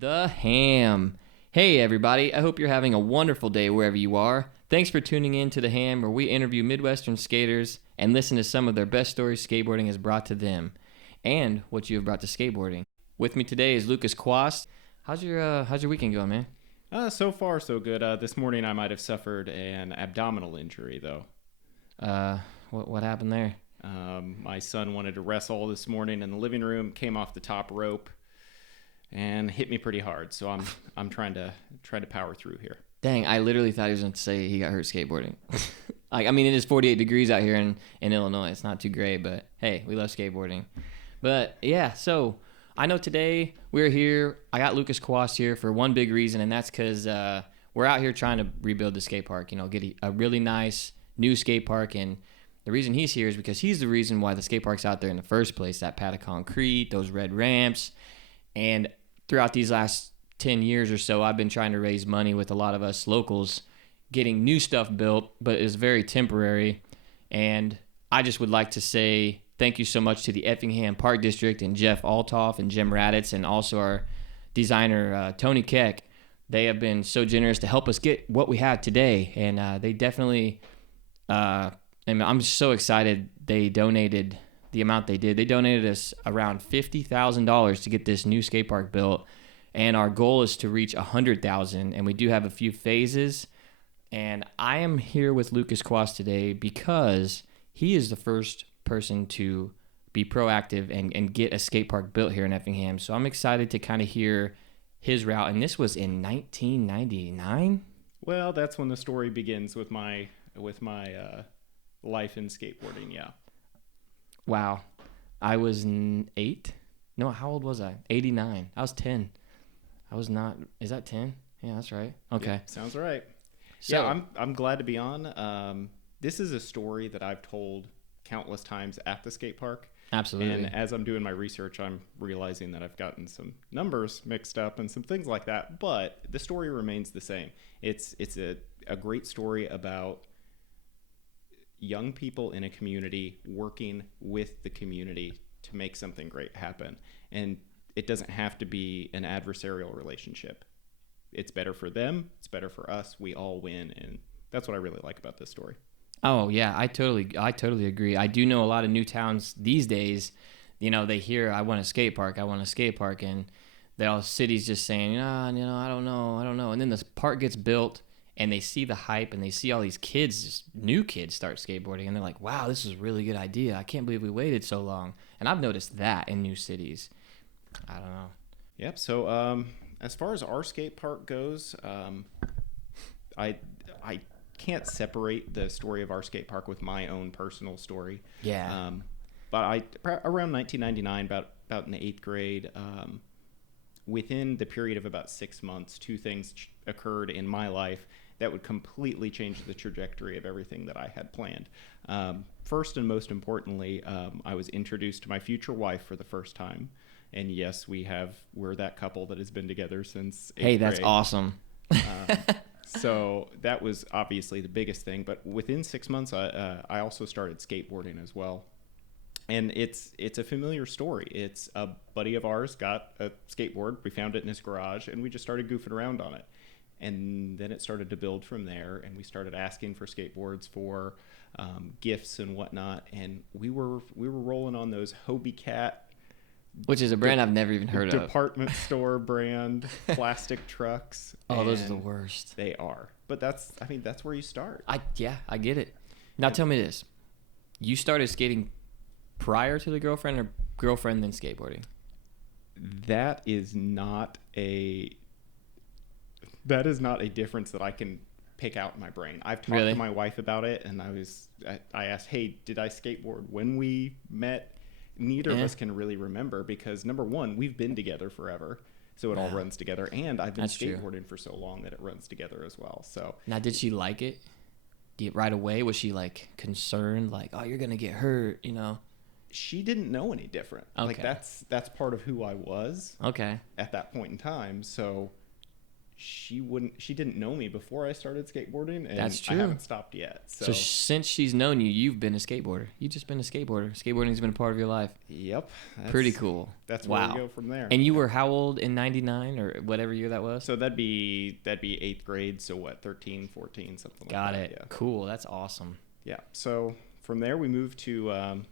The Ham. Hey, everybody. I hope you're having a wonderful day wherever you are. Thanks for tuning in to The Ham, where we interview Midwestern skaters and listen to some of their best stories skateboarding has brought to them and what you have brought to skateboarding. With me today is Lucas Quast. How's your weekend going, man? So far, so good. This morning, I might have suffered an abdominal injury, though. What happened there? My son wanted to wrestle this morning in the living room, came off the top rope, and hit me pretty hard. So I'm trying to power through here. Dang, I literally thought he was going to say he got hurt skateboarding. It is 48 degrees out here in Illinois. It's not too great, but hey, we love skateboarding. But yeah, so I know today we're here. I got Lucas Quast here for one big reason, and that's because we're out here trying to rebuild the skate park, get a really nice new skate park. And the reason he's here is because he's the reason why the skate park's out there in the first place, that pad of concrete, those red ramps. And throughout these last 10 years or so, I've been trying to raise money with a lot of us locals getting new stuff built, but it's very temporary. And I just would like to say thank you so much to the Effingham Park District and Jeff Altoff and Jim Raditz, and also our designer, Tony Keck. They have been so generous to help us get what we have today. And they definitely, I'm so excited they donated the amount they did. They donated us around $50,000 to get this new skate park built. And our goal is to reach 100,000. And we do have a few phases. And I am here with Lucas Quast today because he is the first person to be proactive and get a skate park built here in Effingham. So I'm excited to kind of hear his route. And this was in 1999? Well, that's when the story begins with my life in skateboarding, yeah. Wow. I was 8? No, how old was I? 89. I was 10. I was not. Is that 10? Yeah, that's right. Okay. Yeah, sounds right. So, yeah, I'm glad to be on. This is a story that I've told countless times at the skate park. Absolutely. And as I'm doing my research, I'm realizing that I've gotten some numbers mixed up and some things like that. But the story remains the same. It's a great story about young people in a community working with the community to make something great happen. And it doesn't have to be an adversarial relationship. It's better for them. It's better for us. We all win. And that's what I really like about this story. Oh, yeah, I totally agree. I do know a lot of new towns these days, they hear, I want a skate park. And the all cities just saying, I don't know. And then this park gets built and they see the hype and they see all these kids, new kids start skateboarding. And they're like, wow, this is a really good idea. I can't believe we waited so long. And I've noticed that in new cities. I don't know. Yep. So as far as our skate park goes, I can't separate the story of our skate park with my own personal story. Yeah. But around 1999, about in the 8th grade, within the period of about 6 months, two things occurred in my life that would completely change the trajectory of everything that I had planned. First and most importantly, I was introduced to my future wife for the first time. And yes, we're that couple that has been together since 8th grade. Hey, that's awesome. So that was obviously the biggest thing. But within 6 months, I also started skateboarding as well. And it's a familiar story. It's a buddy of ours got a skateboard. We found it in his garage, and we just started goofing around on it. And then it started to build from there, and we started asking for skateboards for gifts and whatnot. And we were rolling on those Hobie Cat, which is a brand I've never even heard of. Department store brand plastic trucks. Oh, those are the worst. They are. But that's where you start. I get it. Now tell me this. You started skating prior to the girlfriend or girlfriend then skateboarding? That is not a difference that I can pick out in my brain. I've talked to my wife about it, and I asked, hey, did I skateboard when we met? Neither of us can really remember because, number one, we've been together forever, so it all runs together. And I've been skateboarding for so long that it runs together as well. So now, did she like it? Right away? Was she concerned, oh, you're gonna get hurt? She didn't know any different. Okay. That's part of who I was. Okay. At that point in time, so she didn't know me before I started skateboarding, and That's true. I haven't stopped yet. So since she's known you, you've been a skateboarder. You've just been a skateboarder. Skateboarding's been a part of your life. Yep. Pretty cool. That's where we go from there. And you were how old in 99 or whatever year that was? So that'd be 8th grade. So what, 13, 14, something like that. Got it. Yeah. Cool. That's awesome. Yeah. So from there we moved to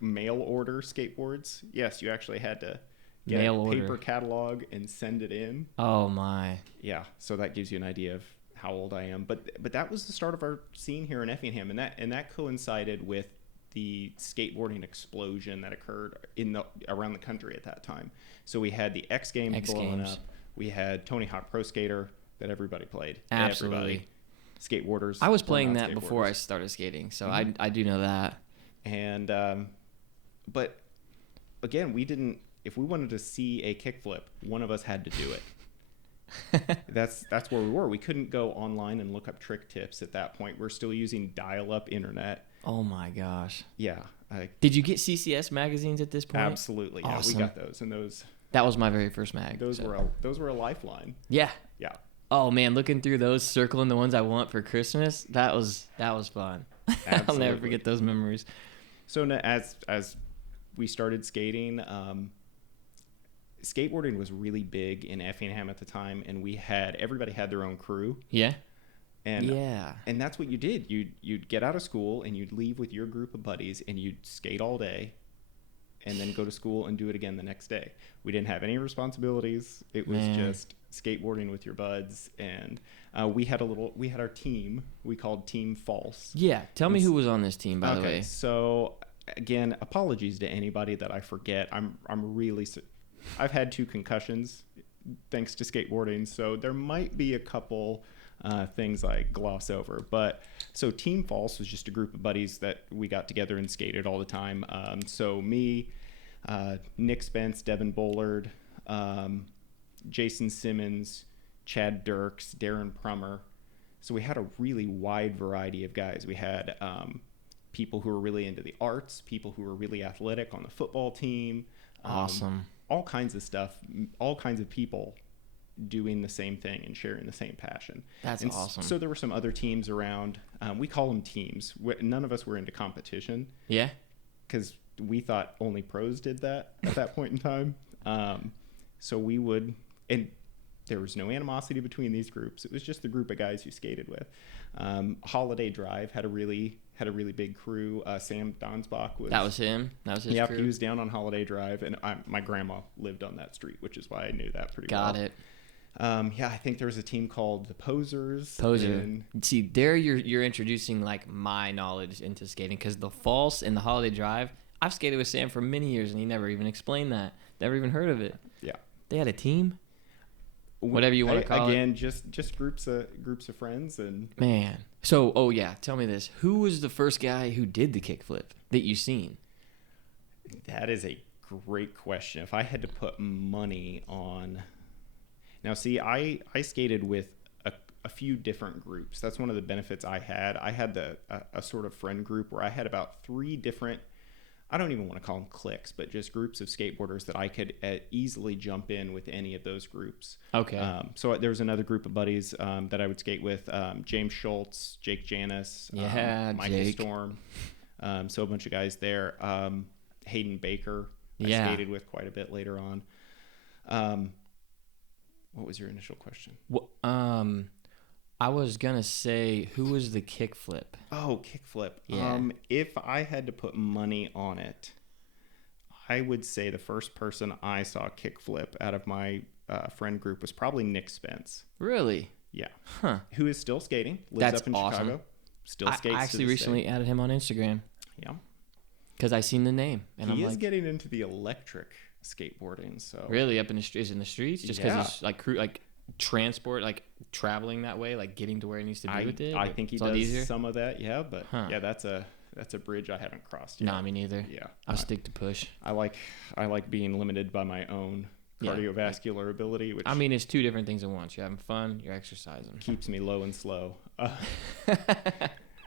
mail order skateboards. Yes, you actually had to get a paper catalog and send it in. Oh my. Yeah. So that gives you an idea of how old I am. But that was the start of our scene here in Effingham, and that coincided with the skateboarding explosion that occurred around the country at that time. So we had the X Games blowing up. We had Tony Hawk Pro Skater that everybody played. Absolutely. Everybody. Skateboarders. I was playing that before I started skating, so I do know that. And but again, if we wanted to see a kickflip, one of us had to do it. That's where we were. We couldn't go online and look up trick tips at that point. We're still using dial-up internet. Oh my gosh. Yeah. Did you get CCS magazines at this point? Absolutely. Yeah, awesome. we got those, and those. That was my very first mag. Those were a lifeline. Yeah. Yeah. Oh man, looking through those, circling the ones I want for Christmas, that was fun. I'll never forget those memories. So as we started skating, skateboarding was really big in Effingham at the time, and everybody had their own crew. Yeah. And that's what you did. You'd get out of school and you'd leave with your group of buddies and you'd skate all day and then go to school and do it again the next day. We didn't have any responsibilities. It was just skateboarding with your buds, and we had our team. We called Team False. Yeah, tell me who was on this team, by the way. So again, apologies to anybody that I forget. I've had 2 concussions thanks to skateboarding, so there might be a couple things I gloss over. But so Team False was just a group of buddies that we got together and skated all the time. So me, Nick Spence, Devin Bullard, Jason Simmons, Chad Dirks, Darren Prummer. So we had a really wide variety of guys. We had people who were really into the arts, people who were really athletic on the football team. Awesome. All kinds of stuff, all kinds of people doing the same thing and sharing the same passion. That's awesome. So there were some other teams around. We call them teams. None of us were into competition. Yeah. Because we thought only pros did that at that point in time. So we would, and there was no animosity between these groups. It was just the group of guys you skated with. Holiday Drive had a really big crew. Sam Donsbach was. That was him. That was his crew. Yep, he was down on Holiday Drive, and my grandma lived on that street, which is why I knew that pretty well. Got it. Yeah, I think there was a team called the Posers. See, there you're introducing like my knowledge into skating, because the False and the Holiday Drive, I've skated with Sam for many years, and he never even explained that. Never even heard of it. Yeah. They had a team. Whatever you want to call it. Again, just groups of friends and. Man. So, tell me this. Who was the first guy who did the kickflip that you seen? That is a great question. If I had to put money on. Now, see, I skated with a few different groups. That's one of the benefits I had. I had a sort of friend group where I had about 3 different, I don't even want to call them cliques, but just groups of skateboarders that I could easily jump in with any of those groups. Okay. So there was another group of buddies that I would skate with, James Schultz, Jake Janis, Michael Jake. Storm. So a bunch of guys there. Hayden Baker, I skated with quite a bit later on. What was your initial question? Well, I was gonna say, who was the kickflip? Oh, kickflip. Yeah. If I had to put money on it, I would say the first person I saw kickflip out of my friend group was probably Nick Spence. Really? Yeah. Huh. Who is still skating? Lives That's up in awesome. Chicago. Still skates. I actually recently added him on Instagram. Yeah. Because I seen the name, and he I'm is getting into the electric skateboarding. So really up in the streets, in the streets, just because he's like transport, like traveling that way, like getting to where he needs to be with it. I think he does some of that. Yeah, but yeah, that's a bridge I haven't crossed yet. Nah, me neither. Yeah, I'll stick to push. I like being limited by my own cardiovascular ability, which I mean, it's 2 different things at once. You're having fun, you're exercising. Keeps me low and slow.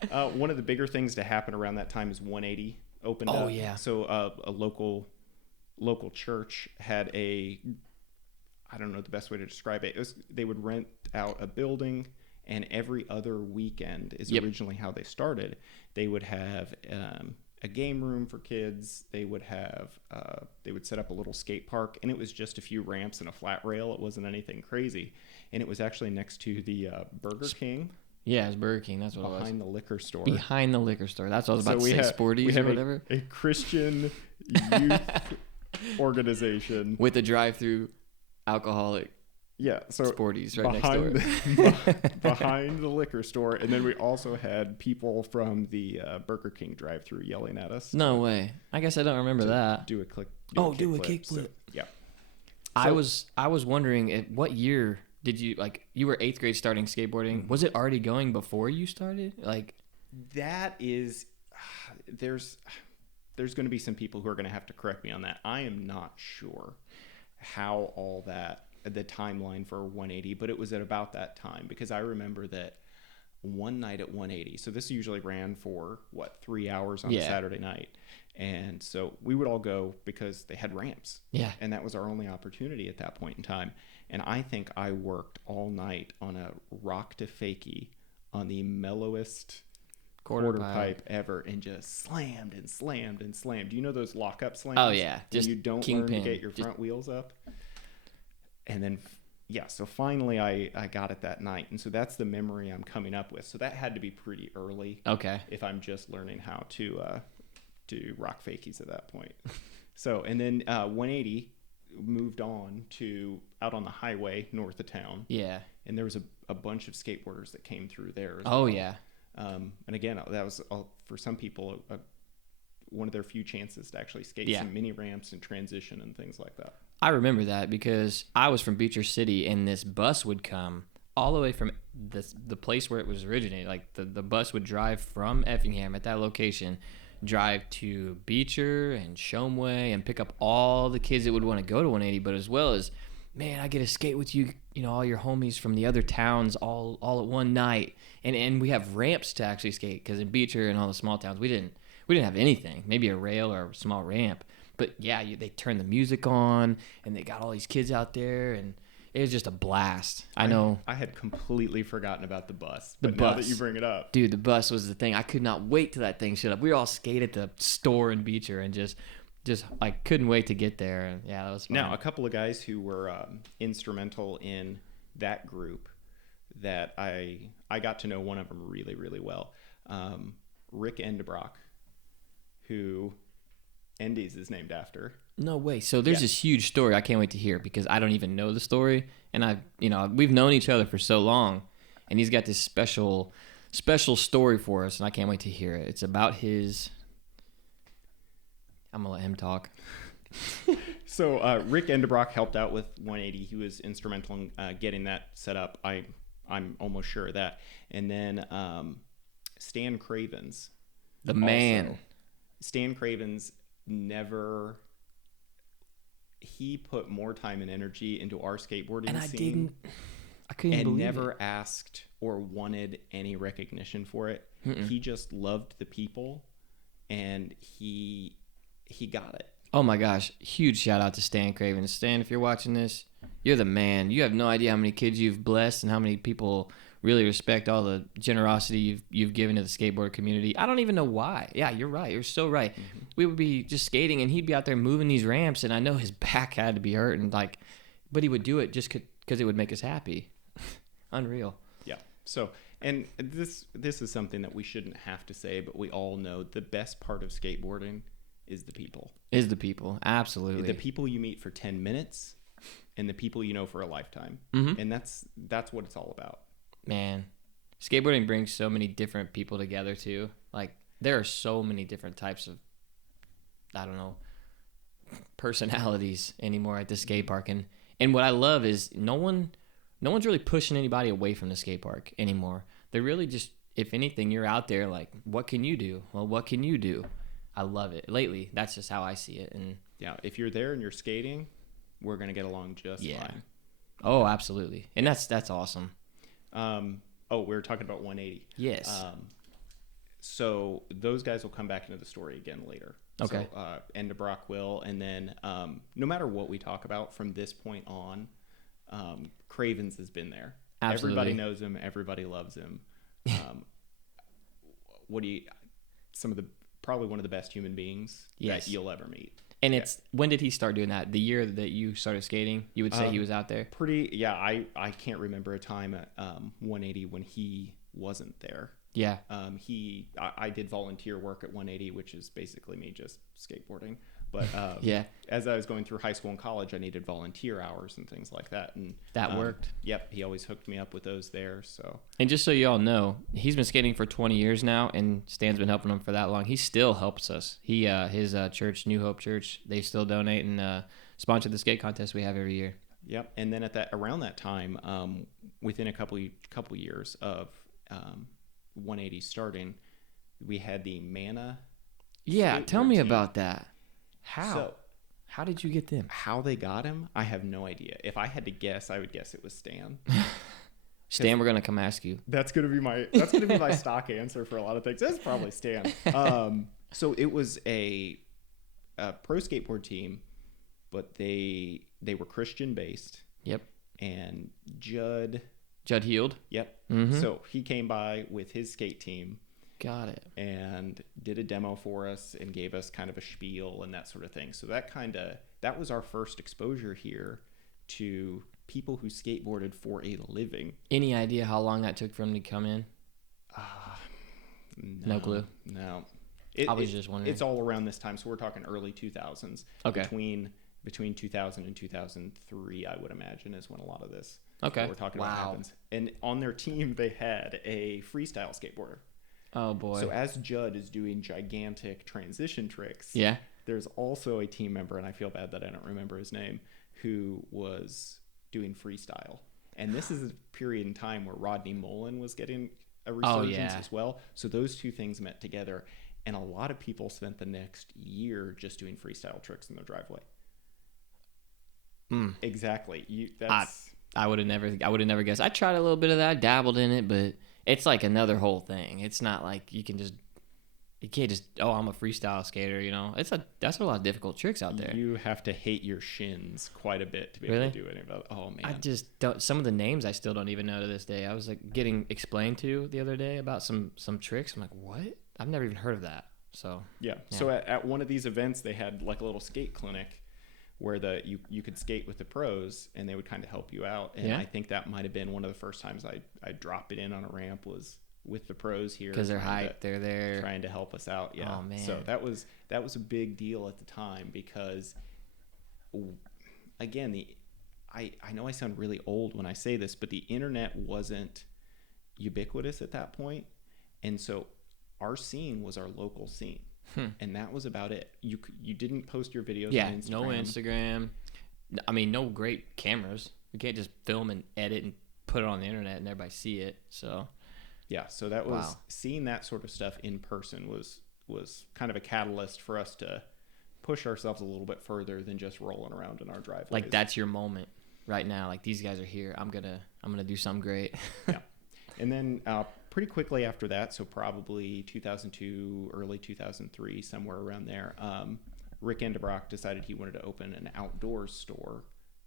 One of the bigger things to happen around that time is 180 opened up. Oh yeah. So a local church had I don't know the best way to describe it. They would rent out a building, and every other weekend is originally how they started. They would have a game room for kids. They would set up a little skate park, and it was just a few ramps and a flat rail. It wasn't anything crazy, and it was actually next to the Burger King. Yeah, it's Burger King. That's what it was. Behind the liquor store. Behind the liquor store. That's what I was about to say. Sporties or whatever. A Christian youth organization with a drive-through alcoholic. Yeah, so Sporties right next door. Behind the liquor store, and then we also had people from the Burger King drive-through yelling at us. No way. I guess I don't remember that. Do a kickflip. So, yeah. I was wondering what year did you you were 8th grade starting skateboarding? Was it already going before you started? That is there's going to be some people who are going to have to correct me on that. I am not sure how all that the timeline for 180, but it was at about that time, because I remember that one night at 180, so this usually ran for 3 hours on a Saturday night, and so we would all go because they had ramps, and that was our only opportunity at that point in time. And I think I worked all night on a rock to fakie on the mellowest quarter pipe ever, and just slammed and slammed and slammed. Do you know those lockup slams? Oh yeah, just you don't learn to get your front wheels up. And then, so finally I got it that night. And so that's the memory I'm coming up with. So that had to be pretty early. Okay. If I'm just learning how to do rock fakies at that point. So, and then 180 moved on to out on the highway north of town. Yeah. And there was a bunch of skateboarders that came through there as well. well. Yeah. And again, that was, for some people, one of their few chances to actually skate some mini ramps and transition and things like that. I remember that because I was from Beecher City, and this bus would come all the way from the place where it was originated. The bus would drive from Effingham at that location, drive to Beecher and Shomeway, and pick up all the kids that would want to go to 180, but as well as, man, I get to skate with you, all your homies from the other towns all at one night. And we have ramps to actually skate, because in Beecher and all the small towns, we didn't have anything, maybe a rail or a small ramp. But yeah, they turned the music on, and they got all these kids out there, and it was just a blast. I know. I had completely forgotten about the bus. But now that you bring it up. Dude, the bus was the thing. I could not wait till that thing showed up. We were all skate at the store in Beecher, and just I couldn't wait to get there. And yeah, that was fun. Now, a couple of guys who were instrumental in that group that I got to know one of them really, really well. Rick Endebrock, who Endy's is named after. No way. So there's this huge story I can't wait to hear, because I don't even know the story, and we've known each other for so long, and he's got this special story for us, and I can't wait to hear it. It's about his. I'm gonna let him talk. So Rick Endebrock helped out with 180. He was instrumental in getting that set up. I'm almost sure of that. And then Stan Cravens, the man. Stan Cravens he put more time and energy into our skateboarding scene. I couldn't believe never asked or wanted any recognition for it. Mm-mm. He just loved the people, and he got it. Oh my gosh, huge shout out to Stan Cravens. Stan, if you're watching this, you're the man. You have no idea how many kids you've blessed and how many people really respect all the generosity you've given to the skateboard community. I don't even know why. Yeah, you're right. You're so right. Mm-hmm. We would be just skating, and he'd be out there moving these ramps, and I know his back had to be hurt, and but he would do it just because it would make us happy. Unreal. Yeah. So, and this is something that we shouldn't have to say, but we all know the best part of skateboarding is the people. Absolutely. The people you meet for 10 minutes, and the people you know for a lifetime. Mm-hmm. And that's what it's all about. Man, skateboarding brings so many different people together too. There are so many different types of, I don't know, personalities anymore at the skate park. And what I love is no one's really pushing anybody away from the skate park anymore. They're really just, if anything, you're out there what can you do? Well, what can you do? I love it. Lately, that's just how I see it. And yeah, if you're there and you're skating, we're going to get along just fine. Oh, absolutely. And that's awesome. We were talking about 180. Yes. So those guys will come back into the story again later. Okay. So Endebrock will, and then no matter what we talk about from this point on, Cravens has been there. Absolutely. Everybody knows him. Everybody loves him. What do you? Some of the probably one of the best human beings Yes. that you'll ever meet. And it's when did he start doing that? The year that you started skating, you would say he was out there? I can't remember a time at 180 when he wasn't there. Yeah. I did volunteer work at 180, which is basically me just skateboarding. But yeah. As I was going through high school and college, I needed volunteer hours and things like that. And that worked. Yep. He always hooked me up with those there. So. And just so you all know, he's been skating for 20 years now, and Stan's been helping him for that long. He still helps us. His church, New Hope Church, they still donate and sponsor the skate contest we have every year. Yep. And then around that time, within a couple years of 180 starting, we had the Mana. Yeah, tell me about that. How did you get them? How they got him, I have no idea. If I had to guess, I would guess it was Stan. Stan, we're gonna come ask you. That's gonna be my stock answer for a lot of things. It's probably Stan. So it was a pro skateboard team, but they were Christian based. Yep. And Judd Heald. Yep. Mm-hmm. So he came by with his skate team. Got it. And did a demo for us and gave us kind of a spiel and that sort of thing. So that was our first exposure here to people who skateboarded for a living. Any idea how long that took for him to come in? No clue. No. I was just wondering. It's all around this time. So we're talking early 2000s. Okay. Between 2000 and 2003, I would imagine, is when a lot of this we're talking about happens. And on their team, they had a freestyle skateboarder. Oh boy. So as Judd is doing gigantic transition tricks, yeah, there's also a team member, and I feel bad that I don't remember his name, who was doing freestyle. And this is a period in time where Rodney Mullen was getting a resurgence as well. So those two things met together, and a lot of people spent the next year just doing freestyle tricks in their driveway. Exactly. I would have never guessed. I tried a little bit of that, dabbled in it, but it's like another whole thing. It's not like you can't just, I'm a freestyle skater, you know. That's a lot of difficult tricks out there. You have to hate your shins quite a bit to be able to do any of that. Oh man. I just don't, some of the names I still don't even know to this day. I was like getting explained to the other day about some tricks. I'm like, what? I've never even heard of that. So yeah. So at one of these events, they had like a little skate clinic where you could skate with the pros and they would kind of help you out. And I think that might have been one of the first times I dropped it in on a ramp was with the pros here. Because they're hyped, they're there. Trying to help us out. Yeah. Oh, man. So that was a big deal at the time because, again, I know I sound really old when I say this, but the internet wasn't ubiquitous at that point. And so our scene was our local scene. And that was about it. You didn't post your videos on Instagram. No Instagram. I mean, no great cameras. You can't just film and edit and put it on the internet and everybody see it. So yeah, so that was seeing that sort of stuff in person was kind of a catalyst for us to push ourselves a little bit further than just rolling around in our driveways. Like that's your moment right now. Like these guys are here. I'm gonna do something great. Yeah. And then pretty quickly after that, so probably 2002, early 2003, somewhere around there, Rick Endebrock decided he wanted to open an outdoors store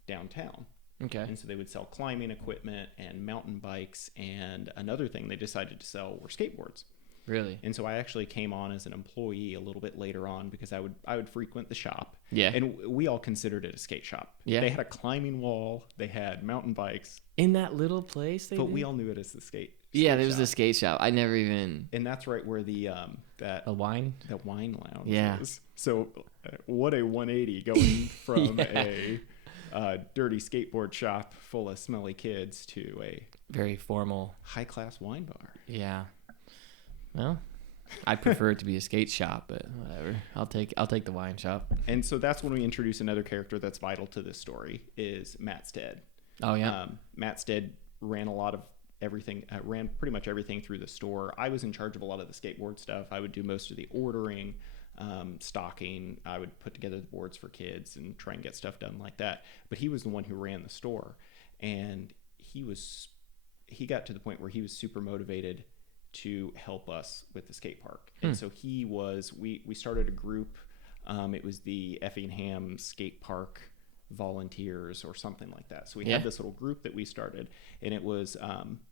downtown. Okay. And so they would sell climbing equipment and mountain bikes, and another thing they decided to sell were skateboards. Really? And so I actually came on as an employee a little bit later on because I would frequent the shop. Yeah. And we all considered it a skate shop. Yeah. They had a climbing wall. They had mountain bikes. In that little place we all knew it as the skate Yeah, there shop. was the skate shop. I never even... And that's right where the wine lounge is. So what a 180 going from a dirty skateboard shop full of smelly kids to a very formal high-class wine bar. Yeah. Well, I'd prefer it to be a skate shop, but whatever. I'll take the wine shop. And so that's when we introduce another character that's vital to this story is Matt Stead. Oh yeah. Matt Stead ran a lot of everything, ran pretty much everything through the store. I was in charge of a lot of the skateboard stuff. I would do most of the ordering, stocking. I would put together the boards for kids and try and get stuff done like that. But he was the one who ran the store, and he got to the point where he was super motivated to help us with the skate park. And so we started a group. It was the Effingham Skatepark volunteers or something like that. So we Yeah. had this little group that we started, and it was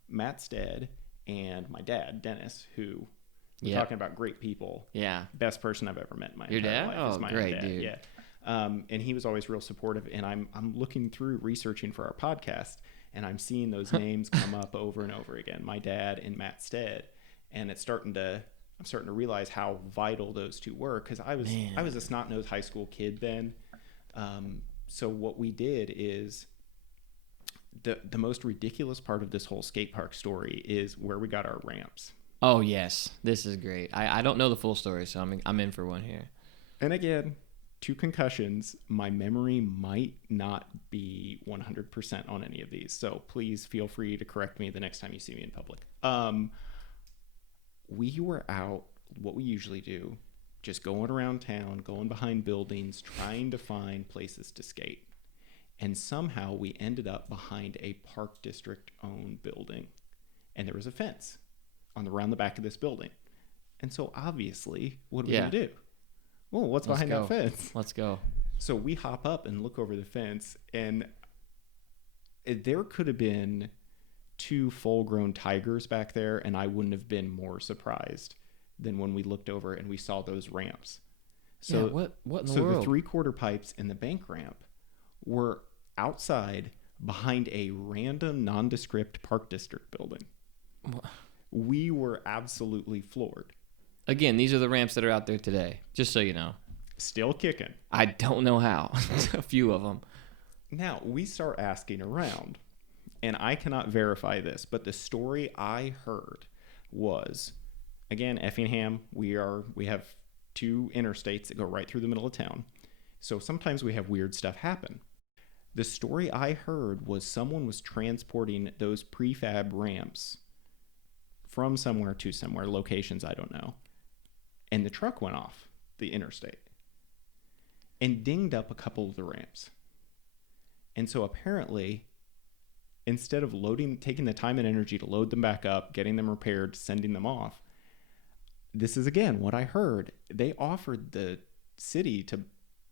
Matt Stead and my dad, Dennis, who we're talking about great people. Yeah. Best person I've ever met in my Your entire dad? life Oh, is my great, dad. dude. Yeah. And he was always real supportive. And I'm looking through researching for our podcast, and I'm seeing those names come up over and over again. My dad and Matt Stead, and I'm starting to realize how vital those two were, because I was a snot-nosed high school kid then. So what we did is the most ridiculous part of this whole skate park story is where we got our ramps. Oh yes, this is great. I don't know the full story, so I'm in for one here. And again, 2 concussions, my memory might not be 100% on any of these. So please feel free to correct me the next time you see me in public. We were out, what we usually do, just going around town, going behind buildings, trying to find places to skate. And somehow we ended up behind a park district owned building. And there was a fence around the back of this building. And so obviously, what are we going to do? Well, what's behind that fence? Let's go. So we hop up and look over the fence, and there could have been 2 full-grown tigers back there, and I wouldn't have been more surprised than when we looked over and we saw those ramps. So what in the world? The 3/4 pipes and the bank ramp were outside behind a random nondescript park district building. What? We were absolutely floored. Again, these are the ramps that are out there today, just so you know. Still kicking. I don't know how. A few of them. Now, we start asking around, and I cannot verify this, but the story I heard was, again, Effingham, we have 2 interstates that go right through the middle of town. So sometimes we have weird stuff happen. The story I heard was someone was transporting those prefab ramps from somewhere to somewhere, locations I don't know. And the truck went off the interstate and dinged up a couple of the ramps. And so apparently, instead of taking the time and energy to load them back up, getting them repaired, sending them off, this is again what I heard. They offered the city to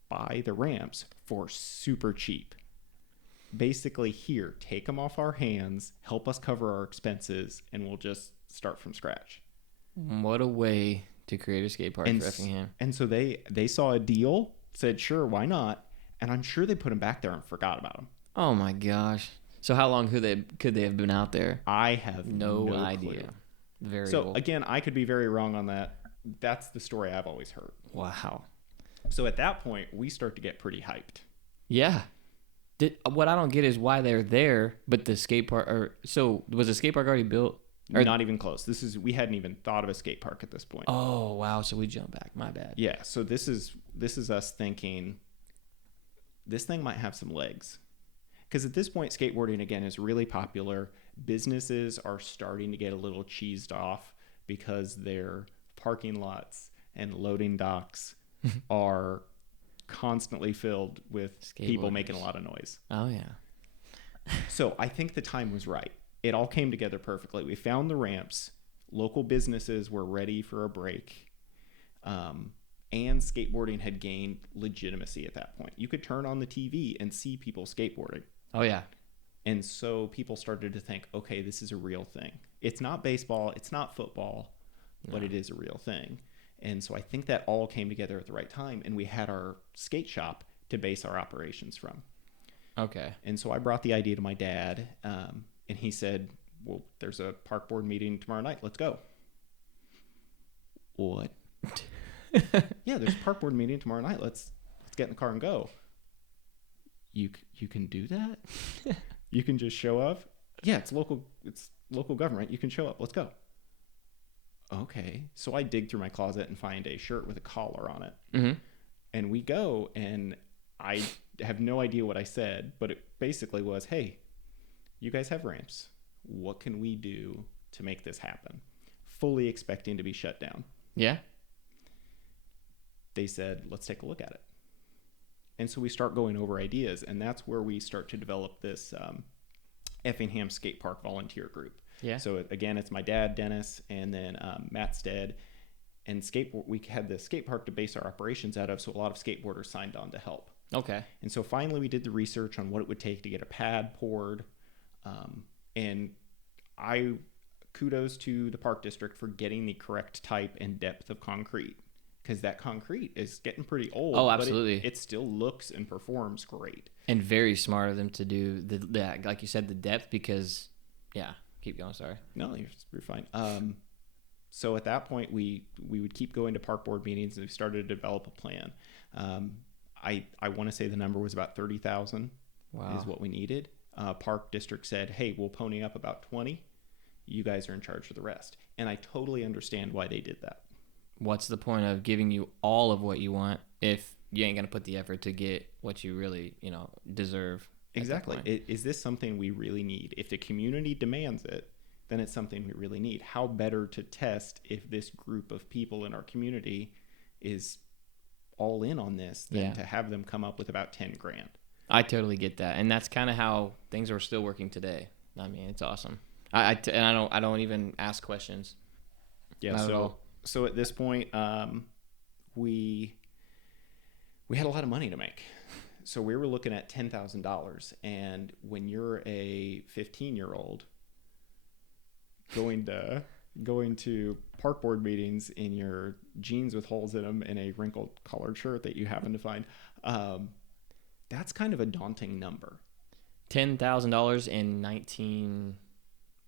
buy the ramps for super cheap. Basically, here, take them off our hands, help us cover our expenses, and we'll just start from scratch. What a way to create a skate park for Effingham. And so they saw a deal, said, sure, why not? And I'm sure they put them back there and forgot about them. Oh my gosh. So how long could they have been out there? I have no idea. Clue. Very So old. again, I could be very wrong on that. That's the story I've always heard. Wow. So at that point, we start to get pretty hyped. Yeah. What I don't get is why they're there, but the skate park, so was the skate park already built? Not even close. We hadn't even thought of a skate park at this point. Oh wow! So we jumped back. My bad. Yeah. So this is us thinking this thing might have some legs, because at this point, skateboarding again is really popular. Businesses are starting to get a little cheesed off because their parking lots and loading docks are constantly filled with people making a lot of noise. Oh yeah. So I think the time was right. It all came together perfectly. We found the ramps. Local businesses were ready for a break. And skateboarding had gained legitimacy at that point. You could turn on the TV and see people skateboarding. Oh, yeah. And so people started to think, okay, this is a real thing. It's not baseball. It's not football, but it is a real thing. And so I think that all came together at the right time. And we had our skate shop to base our operations from. Okay. And so I brought the idea to my dad. And he said, well, there's a park board meeting tomorrow night. Let's go. What? Yeah, there's a park board meeting tomorrow night. Let's get in the car and go. You can do that? You can just show up? Yeah, it's local government. You can show up. Let's go. Okay. So I dig through my closet and find a shirt with a collar on it. Mm-hmm. And we go, and I have no idea what I said, but it basically was, hey, you guys have ramps. What can we do to make this happen? Fully expecting to be shut down. Yeah. They said, let's take a look at it. And so we start going over ideas, and that's where we start to develop this Effingham Skate Park volunteer group. Yeah. So again, it's my dad, Dennis, and then Matt Stead. And we had the skate park to base our operations out of, so a lot of skateboarders signed on to help. Okay. And so finally we did the research on what it would take to get a pad poured. And kudos to the park district for getting the correct type and depth of concrete, because that concrete is getting pretty old. Oh, absolutely. But it still looks and performs great. And very smart of them to do that, like you said, the depth, because, yeah, keep going, sorry. No, you're fine. So at that point, we would keep going to park board meetings, and we started to develop a plan. I want to say the number was about 30,000 is what we needed. Park district said, hey, we'll pony up about 20. You guys are in charge of the rest. And I totally understand why they did that. What's the point of giving you all of what you want if you ain't going to put the effort to get what you really, deserve? Exactly. Is this something we really need? If the community demands it, then it's something we really need. How better to test if this group of people in our community is all in on this than to have them come up with about 10 grand. I totally get that. And that's kind of how things are still working today. I mean, it's awesome. I don't even ask questions. Yeah. So at this point, we had a lot of money to make. So we were looking at $10,000. And when you're a 15-year-old going to park board meetings in your jeans with holes in them and a wrinkled collared shirt that you happen to find, that's kind of a daunting number. $10,000 in 19.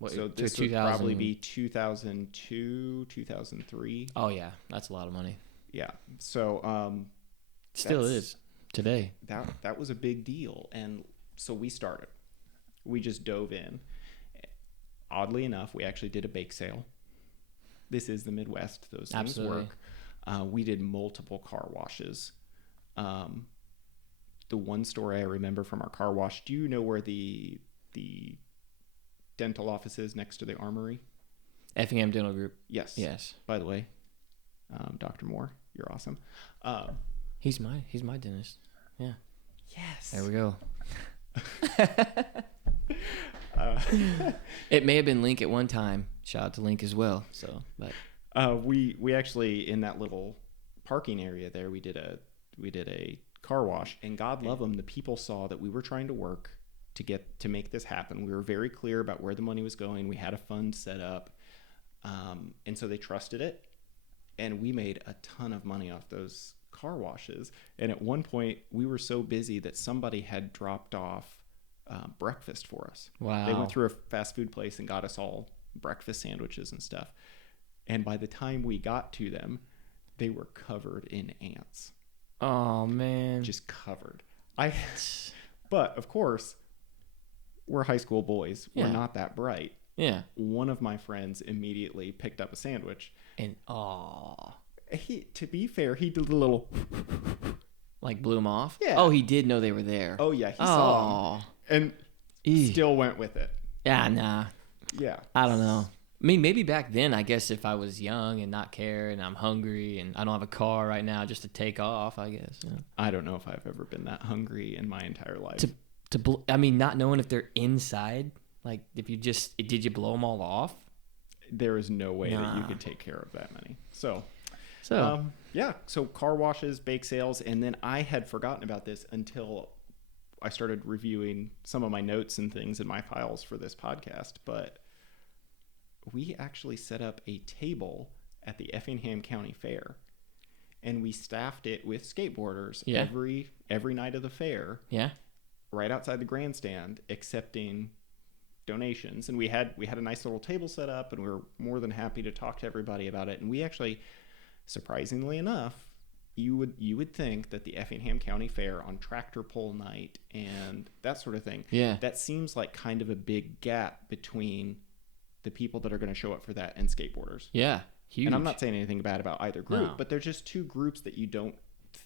So this would probably be 2002, 2003. Oh yeah, that's a lot of money. Yeah. So still is today. That was a big deal, and so we started. We just dove in. Oddly enough, we actually did a bake sale. This is the Midwest; those things work. We did multiple car washes. The one story I remember from our car wash. Do you know where the dental office is next to the armory? Effingham Dental Group. Yes. By the way, Dr. Moore, you're awesome. He's my dentist. Yeah. Yes. There we go. It may have been Link at one time. Shout out to Link as well. So, but we actually, in that little parking area there, we did a car wash, and God love them, the people saw that we were trying to work to make this happen. We were very clear about where the money was going. We had a fund set up, and so they trusted it, and we made a ton of money off those car washes. And at one point, we were so busy that somebody had dropped off breakfast for us. Wow. They went through a fast food place and got us all breakfast sandwiches and stuff. And by the time we got to them, they were covered in ants. Oh, man. Just covered. But, of course, we're high school boys. We're not that bright. Yeah. One of my friends immediately picked up a sandwich. And, to be fair, he did a little... Like blew him off? Yeah. Oh, he did know they were there. Oh, yeah. He saw them. And still went with it. Yeah, nah. Yeah. I don't know. I mean, maybe back then, I guess if I was young and not care and I'm hungry and I don't have a car right now just to take off, I guess. You know. I don't know if I've ever been that hungry in my entire life. I mean, not knowing if they're inside, like if you did you blow them all off? There is no way that you could take care of that many. So car washes, bake sales, and then I had forgotten about this until I started reviewing some of my notes and things in my files for this podcast, but we actually set up a table at the Effingham County Fair, and we staffed it with skateboarders every night of the fair. Yeah. Right outside the grandstand, accepting donations. And we had a nice little table set up, and we were more than happy to talk to everybody about it. And we actually, surprisingly enough, you would think that the Effingham County Fair on tractor pull night and that sort of thing, that seems like kind of a big gap between the people that are going to show up for that and skateboarders. Yeah, huge. And I'm not saying anything bad about either group, but they're just two groups that you don't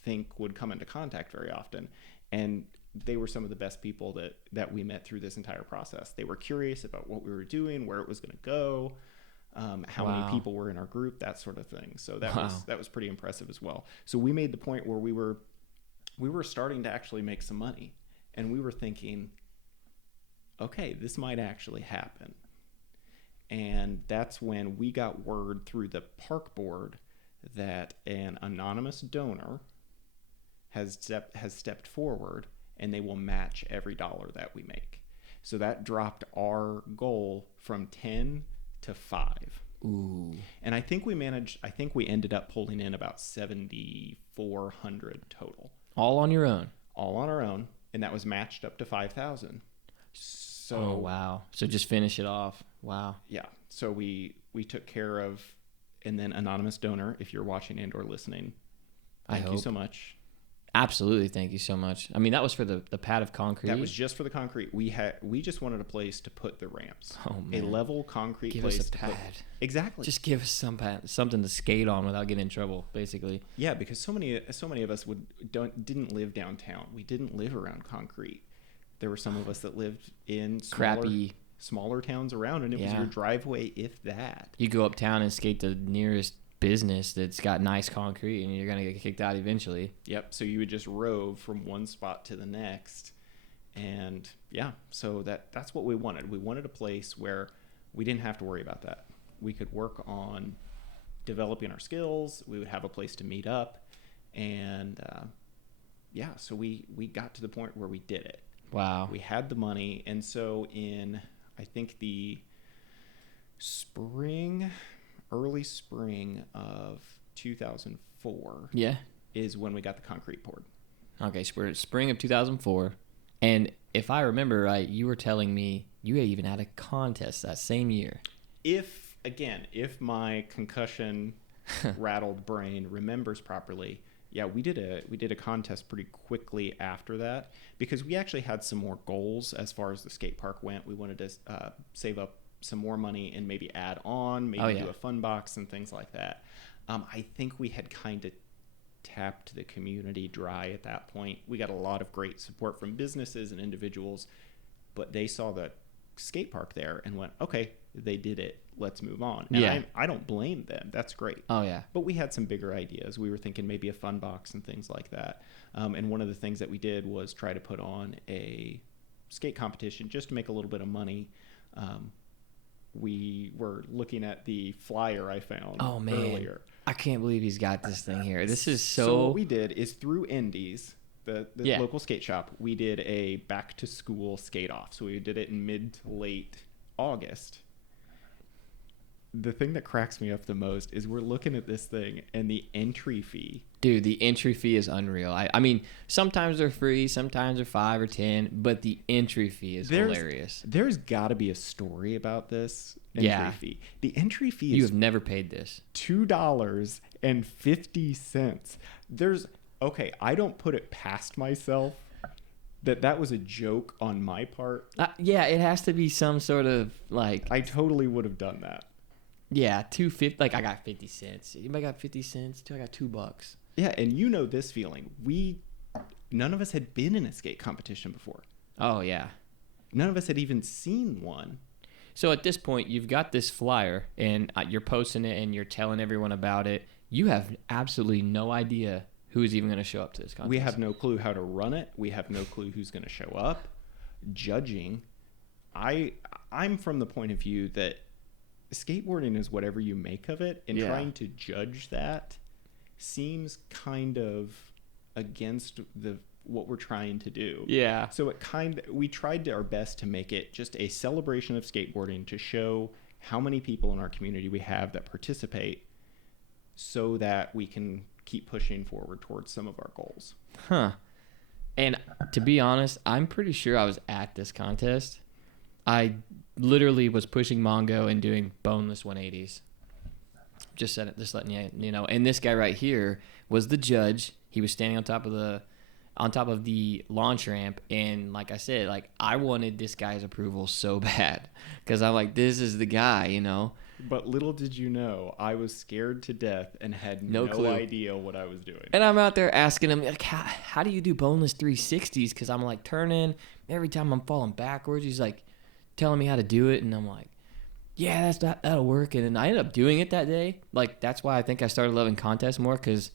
think would come into contact very often. And they were some of the best people that we met through this entire process. They were curious about what we were doing, where it was going to go, how many people were in our group, that sort of thing. So that was pretty impressive as well. So we made the point where we were starting to actually make some money, and we were thinking, okay, this might actually happen. And that's when we got word through the park board that an anonymous donor has stepped forward, and they will match every dollar that we make. So that dropped our goal from 10 to 5. Ooh. And I think we ended up pulling in about 7,400 total. All on your own. All on our own, and that was matched up to 5,000. So oh wow. So just finish it off. Wow. Yeah. So we took care of, and then anonymous donor, if you're watching and or listening, thank you so much. Absolutely, thank you so much. I mean, that was for the pad of concrete. That was just for the concrete. We just wanted a place to put the ramps. Oh man. A level concrete give place us a to pad. put. Exactly. Just give us something to skate on without getting in trouble, basically. Yeah, because so many of us didn't live downtown. We didn't live around concrete. There were some of us that lived in smaller towns around, and it was your driveway, if that. You go uptown and skate the nearest business that's got nice concrete, and you're gonna get kicked out eventually. Yep. So you would just rove from one spot to the next, and yeah. So that's what we wanted. We wanted a place where we didn't have to worry about that. We could work on developing our skills. We would have a place to meet up, and so we got to the point where we did it. Wow. We had the money, and so in I think the early spring of 2004 is when we got the concrete poured. Okay, spring of 2004. And if I remember right, you were telling me you even had a contest that same year. If my concussion rattled brain remembers properly, yeah, we did a contest pretty quickly after that, because we actually had some more goals as far as the skate park went. We wanted to save up some more money and maybe add on, do a fun box and things like that. I think we had kind of tapped the community dry at that point. We got a lot of great support from businesses and individuals, but they saw the skate park there and went, okay, they did it, let's move on. And I don't blame them. That's great. Oh yeah. But we had some bigger ideas. We were thinking maybe a fun box and things like that. And one of the things that we did was try to put on a skate competition just to make a little bit of money. We were looking at the flyer I found earlier. I can't believe he's got this thing here. This is So what we did is through Indies, the local skate shop, we did a back to school skate off. So we did it in mid to late August. The thing that cracks me up the most is we're looking at this thing and the entry fee. Dude, the entry fee is unreal. I mean, sometimes they're free, sometimes they're 5 or 10, but the entry fee is hilarious. There's got to be a story about this entry fee. The entry fee is... You have never paid this. $2.50. Okay, I don't put it past myself that was a joke on my part. It has to be some sort of like... I totally would have done that. Yeah, $2.50. Like I got 50 cents. Anybody got 50 cents? I got $2. Yeah, and you know this feeling. None of us had been in a skate competition before. Oh yeah. None of us had even seen one. So at this point, you've got this flyer, and you're posting it, and you're telling everyone about it. You have absolutely no idea who is even going to show up to this contest. We have no clue how to run it. We have no clue who's going to show up. Judging, I'm from the point of view that skateboarding is whatever you make of it, and trying to judge that seems kind of against what we're trying to do. Yeah. So we tried our best to make it just a celebration of skateboarding, to show how many people in our community we have that participate, so that we can keep pushing forward towards some of our goals. Huh. And to be honest, I'm pretty sure I was at this contest. I literally was pushing Mongo and doing boneless 180s. Just letting you know. And this guy right here was the judge. He was standing on top of the launch ramp, and like I said, like I wanted this guy's approval so bad, because I'm like, this is the guy, you know. But little did you know, I was scared to death and had no idea what I was doing. And I'm out there asking him, like, how do you do boneless 360s? Because I'm like turning every time I'm falling backwards. He's like telling me how to do it, and I'm like, yeah, that'll work. And then I ended up doing it that day. Like that's why I think I started loving contests more, because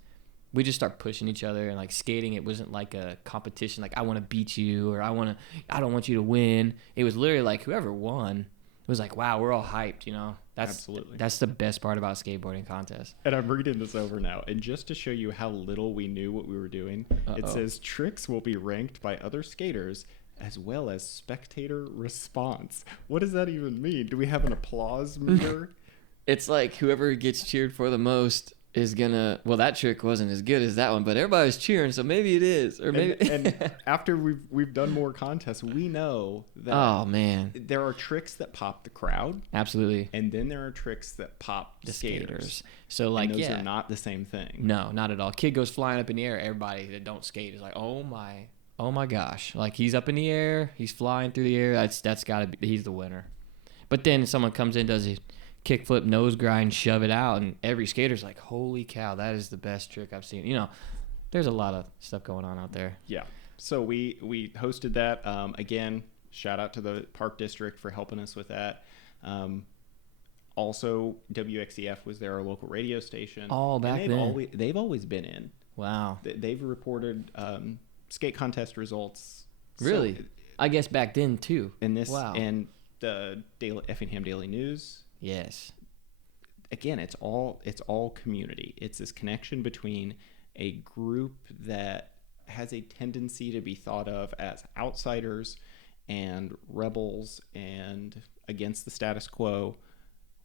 we just start pushing each other, and like skating, it wasn't like a competition. Like I want to beat you, or I don't want you to win. It was literally like whoever won was like, wow, we're all hyped, you know. Absolutely. That's the best part about skateboarding contests. And I'm reading this over now, and just to show you how little we knew what we were doing, it says tricks will be ranked by other skaters as well as spectator response. What does that even mean? Do we have an applause meter? It's like whoever gets cheered for the most is gonna. Well, that trick wasn't as good as that one, but everybody's cheering, so maybe it is, or maybe. And after we've done more contests, we know that. Oh man, there are tricks that pop the crowd, absolutely, and then there are tricks that pop the skaters. So like, and those are not the same thing. No, not at all. Kid goes flying up in the air. Everybody that don't skate is like, oh my gosh, like he's up in the air, he's flying through the air. That's gotta be. He's the winner. But then someone comes in, does a kickflip, nose grind, shove it out, and every skater's like, holy cow, that is the best trick I've seen. You know, there's a lot of stuff going on out there. Yeah. So we hosted that. Again, shout out to the Park District for helping us with that. Also, WXEF was there, our local radio station. Oh, back then. They've always been in. Wow. They've reported skate contest results. Really? So, I guess back then, too. Wow. And the Effingham Daily News. Yes. Again, it's all community. It's this connection between a group that has a tendency to be thought of as outsiders and rebels and against the status quo,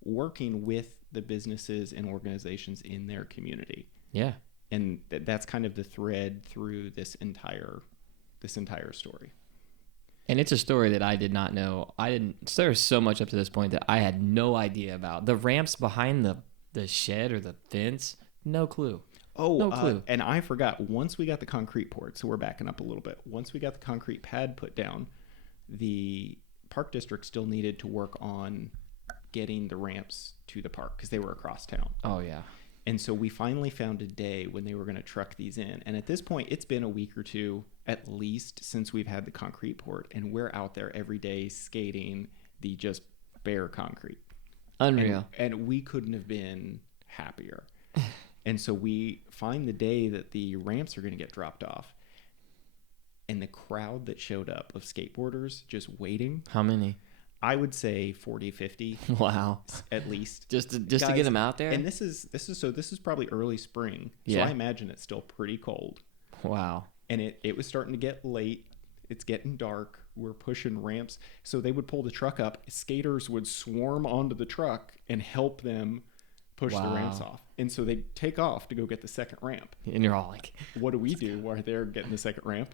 working with the businesses and organizations in their community. Yeah. And that's kind of the thread through this entire story. And it's a story that I did not know. There's so much up to this point that I had no idea about. The ramps behind the shed or the fence, no clue. Oh, no clue. And I forgot, once we got the concrete poured, so we're backing up a little bit. Once we got the concrete pad put down, the Park District still needed to work on getting the ramps to the park because they were across town. Oh, yeah. And so we finally found a day when they were going to truck these in. And at this point, it's been a week or two at least since we've had the concrete poured. And we're out there every day skating the just bare concrete. Unreal. And we couldn't have been happier. And so we find the day that the ramps are going to get dropped off. And the crowd that showed up of skateboarders just waiting. How many? I would say 40, 50. Wow. At least. Just to get them out there? And this is probably early spring. So Yeah. I imagine it's still pretty cold. Wow. And it was starting to get late. It's getting dark. We're pushing ramps. So they would pull the truck up. Skaters would swarm onto the truck and help them push the ramps off. And so they'd take off to go get the second ramp. And you're all like, what do we do while they're getting the second ramp?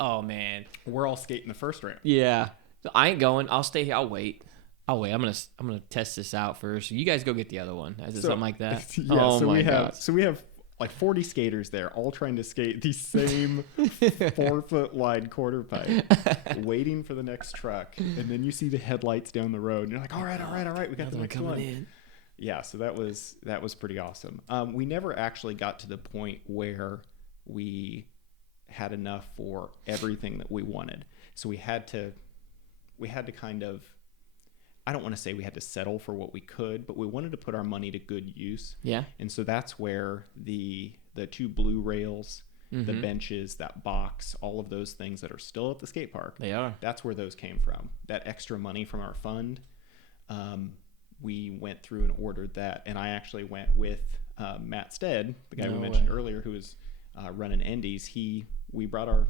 oh, man. We're all skating the first ramp. Yeah. I ain't going. I'll stay here. I'll wait. I'm gonna test this out first. You guys go get the other one. Is it something like that? Yeah. Oh, so my we have like 40 skaters there, all trying to skate the same 4-foot wide quarter pipe, waiting for the next truck. And then you see the headlights down the road, and you're like, all right, we got the next one. In. Yeah, so that was pretty awesome. We never actually got to the point where we had enough for everything that we wanted. So we had to kind of, I don't want to say we had to settle for what we could, but we wanted to put our money to good use. Yeah. And so that's where the two blue rails, the benches, that box, all of those things that are still at the skate park. They are. That's where those came from. That extra money from our fund, we went through and ordered that. And I actually went with Matt Stead, the guy we mentioned earlier, who was running Endies. We brought our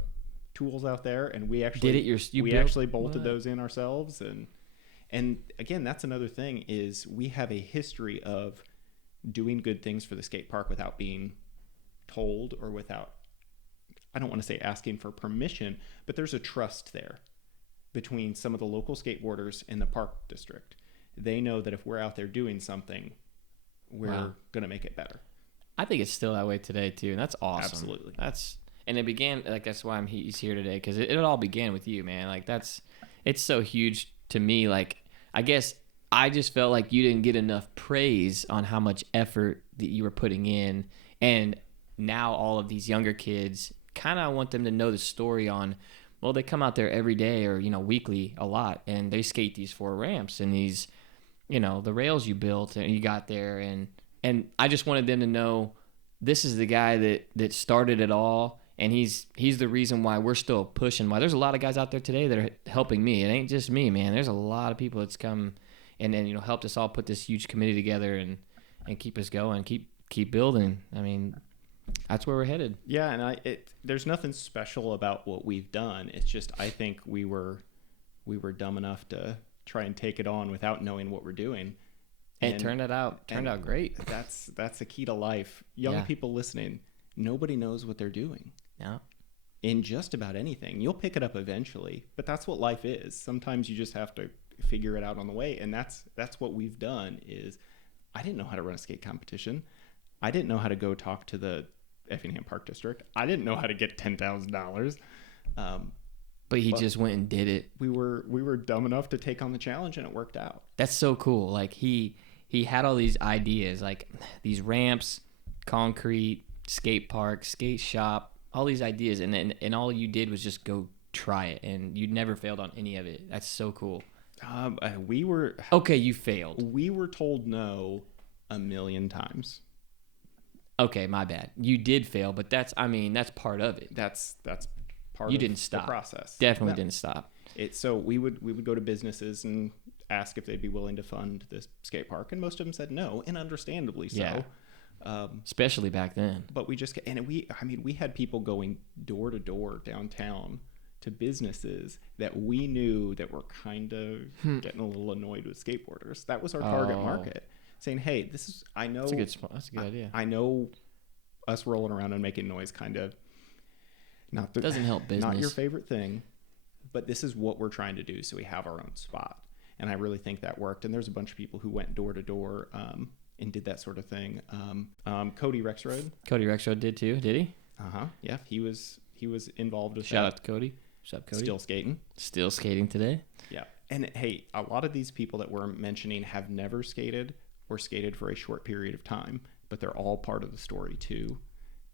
tools out there, and we actually actually bolted those in ourselves. And again, that's another thing, is we have a history of doing good things for the skate park without being told, or without, I don't want to say asking for permission, but there's a trust there between some of the local skateboarders and the Park District. They know that if we're out there doing something, we're going to make it better. I think it's still that way today too, and that's awesome. Absolutely. And it began, like, that's why he's here today, because it all began with you, man. Like, it's so huge to me. Like, I guess I just felt like you didn't get enough praise on how much effort that you were putting in. And now all of these younger kids, kind of want them to know the story on, well, they come out there every day or, weekly a lot, and they skate these 4 ramps and these, the rails you built and you got there. And I just wanted them to know this is the guy that started it all. And he's the reason why we're still pushing. Why there's a lot of guys out there today that are helping me. It ain't just me, man. There's a lot of people that's come and then, helped us all put this huge committee together and keep us going, keep building. I mean, that's where we're headed. Yeah, and there's nothing special about what we've done. It's just I think we were dumb enough to try and take it on without knowing what we're doing. And it turned out great. That's the key to life. Young people listening, nobody knows what they're doing. Yeah. In just about anything. You'll pick it up eventually, but that's what life is. Sometimes you just have to figure it out on the way, and that's what we've done. Is I didn't know how to run a skate competition. I didn't know how to go talk to the Effingham Park District. I didn't know how to get $10,000. But he just went and did it. We were dumb enough to take on the challenge, and it worked out. That's so cool. Like he had all these ideas, like these ramps, concrete, skate park, skate shop, all these ideas, and all you did was just go try it, and you never failed on any of it. That's so cool. Okay, you failed. We were told no a million times. Okay, my bad. You did fail, but that's part of it. That's part you of didn't stop. The process. Definitely didn't stop. So we would go to businesses and ask if they'd be willing to fund this skate park, and most of them said no, and understandably so. Yeah. Especially back then. But we had people going door to door downtown to businesses that we knew that were kind of getting a little annoyed with skateboarders. That was our target market. Saying, hey, I know that's a good idea. I know us rolling around and making noise kind of doesn't help business. Not your favorite thing, but this is what we're trying to do, so we have our own spot. And I really think that worked. And there's a bunch of people who went door to door and did that sort of thing. Cody Rexroad. Cody Rexroad did too, did he? Yeah, he was involved with Shout out to Cody. What's up, Cody? Still skating today. Yeah. And hey, a lot of these people that we're mentioning have never skated or skated for a short period of time, but they're all part of the story too.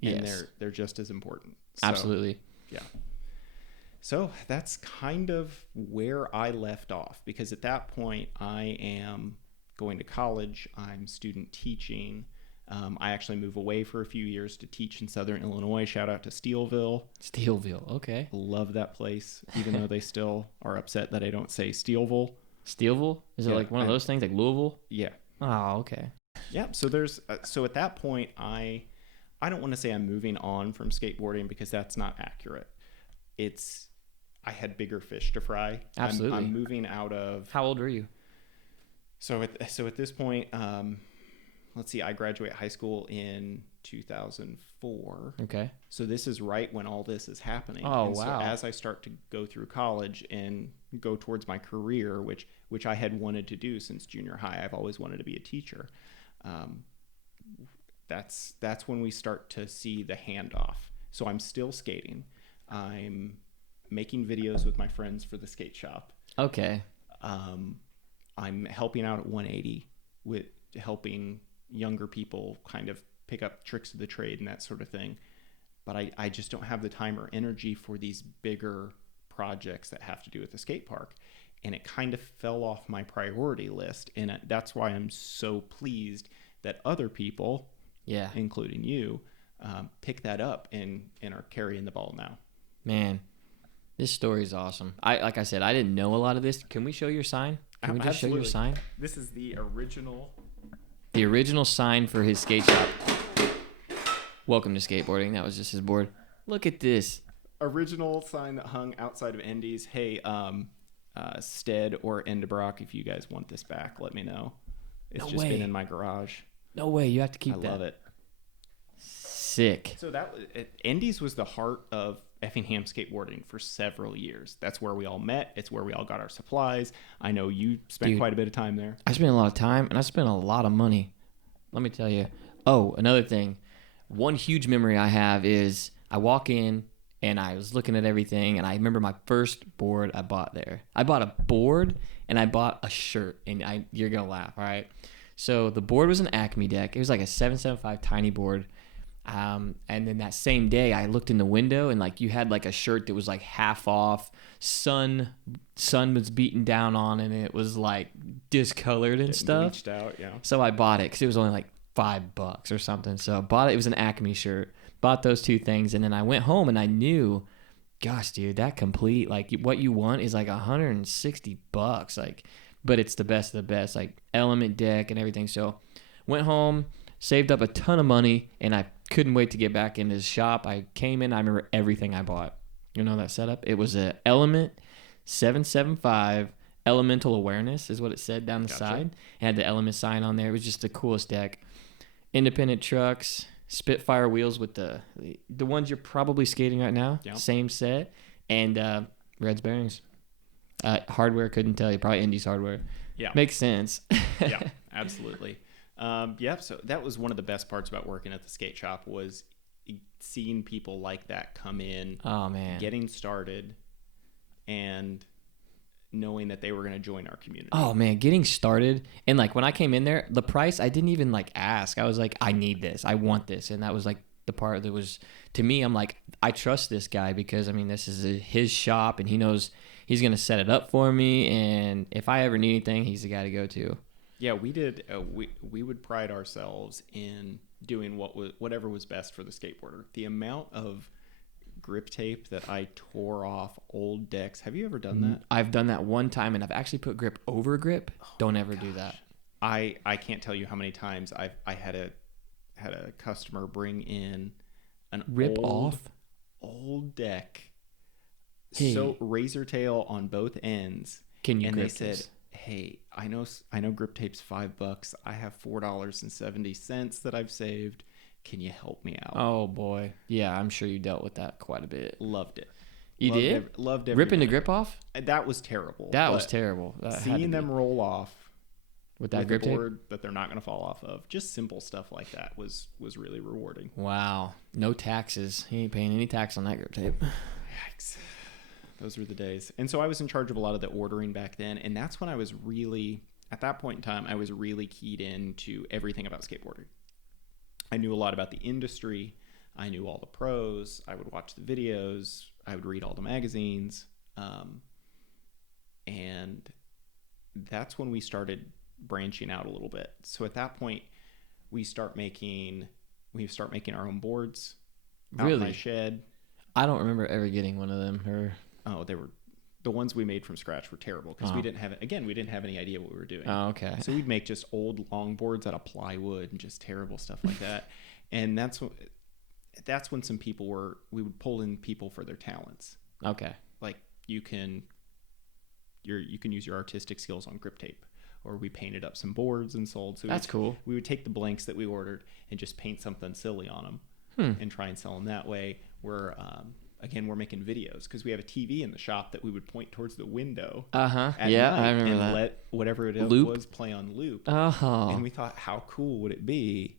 And they're just as important. So, absolutely. Yeah. So that's kind of where I left off, because at that point I am going to college. I'm student teaching. I actually move away for a few years to teach in Southern Illinois. Shout out to Steelville. Okay. Love that place, even though they still are upset that I don't say Steelville. Steelville? Is it like one of those things, like Louisville? Yeah. Oh, okay. Yeah. So so at that point, I don't want to say I'm moving on from skateboarding, because that's not accurate. I had bigger fish to fry. Absolutely. I'm moving out of. How old are you? So at this point, let's see, I graduate high school in 2004. Okay. So this is right when all this is happening. Oh, and wow. So as I start to go through college and go towards my career, which I had wanted to do since junior high, I've always wanted to be a teacher. That's when we start to see the handoff. So I'm still skating. I'm making videos with my friends for the skate shop. Okay. I'm helping out at 180 with helping younger people kind of pick up tricks of the trade and that sort of thing. But I just don't have the time or energy for these bigger projects that have to do with the skate park. And it kind of fell off my priority list. And that's why I'm so pleased that other people, including you, pick that up and are carrying the ball now. Man, this story is awesome. Like I said, I didn't know a lot of this. Can we show your sign? Can we just show your sign? This is the original. The original sign for his skate shop. Welcome to skateboarding. That was just his board. Look at this. Original sign that hung outside of Endy's. Hey, Stead or Endebrock, if you guys want this back, let me know. It's just been in my garage. No way. You have to keep that. I love it. Sick. So Endy's was the heart of Effingham skateboarding for several years. That's where we all met. It's where we all got our supplies. I know you spent quite a bit of time there. I spent a lot of time, and I spent a lot of money. Let me tell you. Oh, another thing. One huge memory I have is I walk in, and I was looking at everything, and I remember my first board I bought there. I bought a board, and I bought a shirt, and you're going to laugh, all right? So the board was an Acme deck. It was like a 775 tiny board. And then that same day I looked in the window, and like you had like a shirt that was like half off, sun was beating down on, and it was like discolored and stuff. Bleached out, yeah. So I bought it because it was only like $5 or something. So I bought it. It was an Acme shirt. bought those two things, and then I went home and I knew, gosh, dude, that complete, like what you want is like $160, like, but it's the best of the best, like element deck and everything. So went home, saved up a ton of money, and I couldn't wait to get back into the shop. I came in, I remember everything I bought. You know that setup? It was a Element 775 Elemental Awareness is what it said down the side. It had the Element sign on there. It was just the coolest deck. Independent trucks, Spitfire wheels with the ones you're probably skating right now. Yep. Same set. And Reds bearings. Hardware, couldn't tell you. Probably Indy's hardware. Yeah. Makes sense. Yeah, absolutely. So that was one of the best parts about working at the skate shop was seeing people like that come in. Oh, man. Getting started and knowing that they were going to join our community. Oh, man, getting started. And, like, when I came in there, the price, I didn't even, like, ask. I was like, I need this. I want this. And that was, like, the part that was, to me, I'm like, I trust this guy because, I mean, this is his shop, and he knows he's going to set it up for me. And if I ever need anything, he's the guy to go to. Yeah, we did. We would pride ourselves in doing whatever was best for the skateboarder. The amount of grip tape that I tore off old decks. Have you ever done that? I've done that one time, and I've actually put grip over grip. Don't ever do that. I can't tell you how many times I had a customer bring in an rip off old deck, hey, so razor tail on both ends. Can you? And grip they said, this? "Hey, I know grip tape's $5. I have $4.70 that I've saved. Can you help me out?" Oh boy, yeah, I'm sure you dealt with that quite a bit. Loved it. You did? Loved every ripping minute. the grip off? That was terrible. That was terrible. Seeing them roll off with that grip tape that they're not going to fall off of, just simple stuff like that was really rewarding. Wow, no taxes. He ain't paying any tax on that grip tape. Yikes. Those were the days. And so I was in charge of a lot of the ordering back then, and that's when I was really, at that point in time, I was really keyed into everything about skateboarding. I knew a lot about the industry. I knew all the pros. I would watch the videos. I would read all the magazines. And that's when we started branching out a little bit. So at that point, we start making our own boards out in my shed. I don't remember ever getting one of them. They were, the ones we made from scratch were terrible because we didn't have any idea what we were doing. Oh, okay. So we'd make just old long boards out of plywood and just terrible stuff like that. And that's when we would pull in people for their talents. Okay. Like you can use your artistic skills on grip tape, or we painted up some boards and sold. So that's cool. We would take the blanks that we ordered and just paint something silly on them and try and sell them that way. We're making videos because we have a TV in the shop that we would point towards the window. Yeah, I remember and that. let whatever it Loop. was play on loop. Oh. And we thought, how cool would it be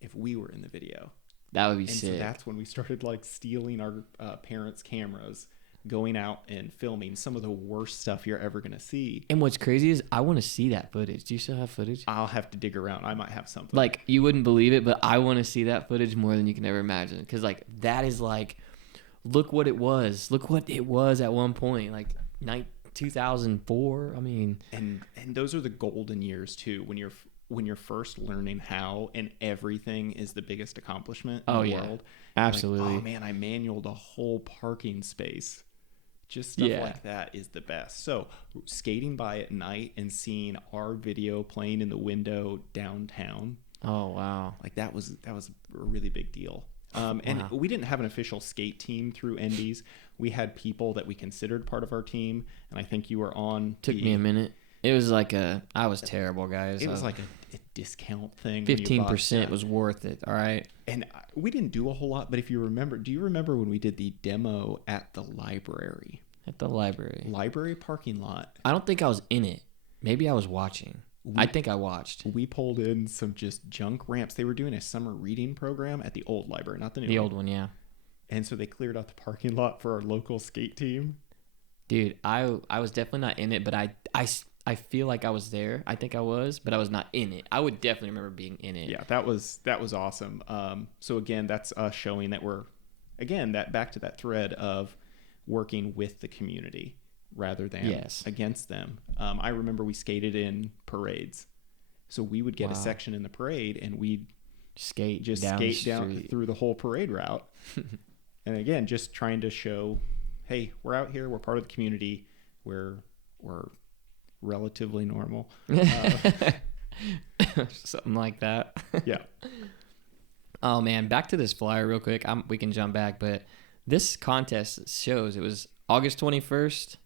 if we were in the video? That would be sick. So that's when we started like stealing our parents' cameras, going out and filming some of the worst stuff you're ever gonna see. And what's crazy is I want to see that footage. Do you still have footage? I'll have to dig around. I might have something. Like you wouldn't believe it, but I want to see that footage more than you can ever imagine. Because like that is like, look what it was. Look what it was at one point, like 2004. I mean, and those are the golden years too, when you're first learning how, and everything is the biggest accomplishment in the world. Absolutely. Like, oh man, I manualed a whole parking space. Just stuff like that is the best. So skating by at night and seeing our video playing in the window downtown. Oh wow! Like that was a really big deal. And we didn't have an official skate team through Endy's. We had people that we considered part of our team, and I think you were on. Took me a minute. It was like I was terrible, guys. It was like a discount thing. 15% was worth it. All right. And we didn't do a whole lot, but if you remember, do you remember when we did the demo at the library? At the library parking lot. I don't think I was in it. Maybe I was watching. I think I watched. We pulled in some just junk ramps. They were doing a summer reading program at the old library, not the new one. The old one, yeah. And so they cleared out the parking lot for our local skate team. Dude, I was definitely not in it, but I feel like I was there. I think I was, but I was not in it. I would definitely remember being in it. Yeah, that was awesome. So again, that's us showing that we're, again, that back to that thread of working with the community rather than against them. I remember we skated in parades. So we would get a section in the parade, and we'd skate just down skate the down street. through the whole parade route. And again, just trying to show, hey, we're out here, we're part of the community, we're relatively normal. Something like that. Yeah. Oh man, back to this flyer real quick. We can jump back, but this contest shows it was August 21st,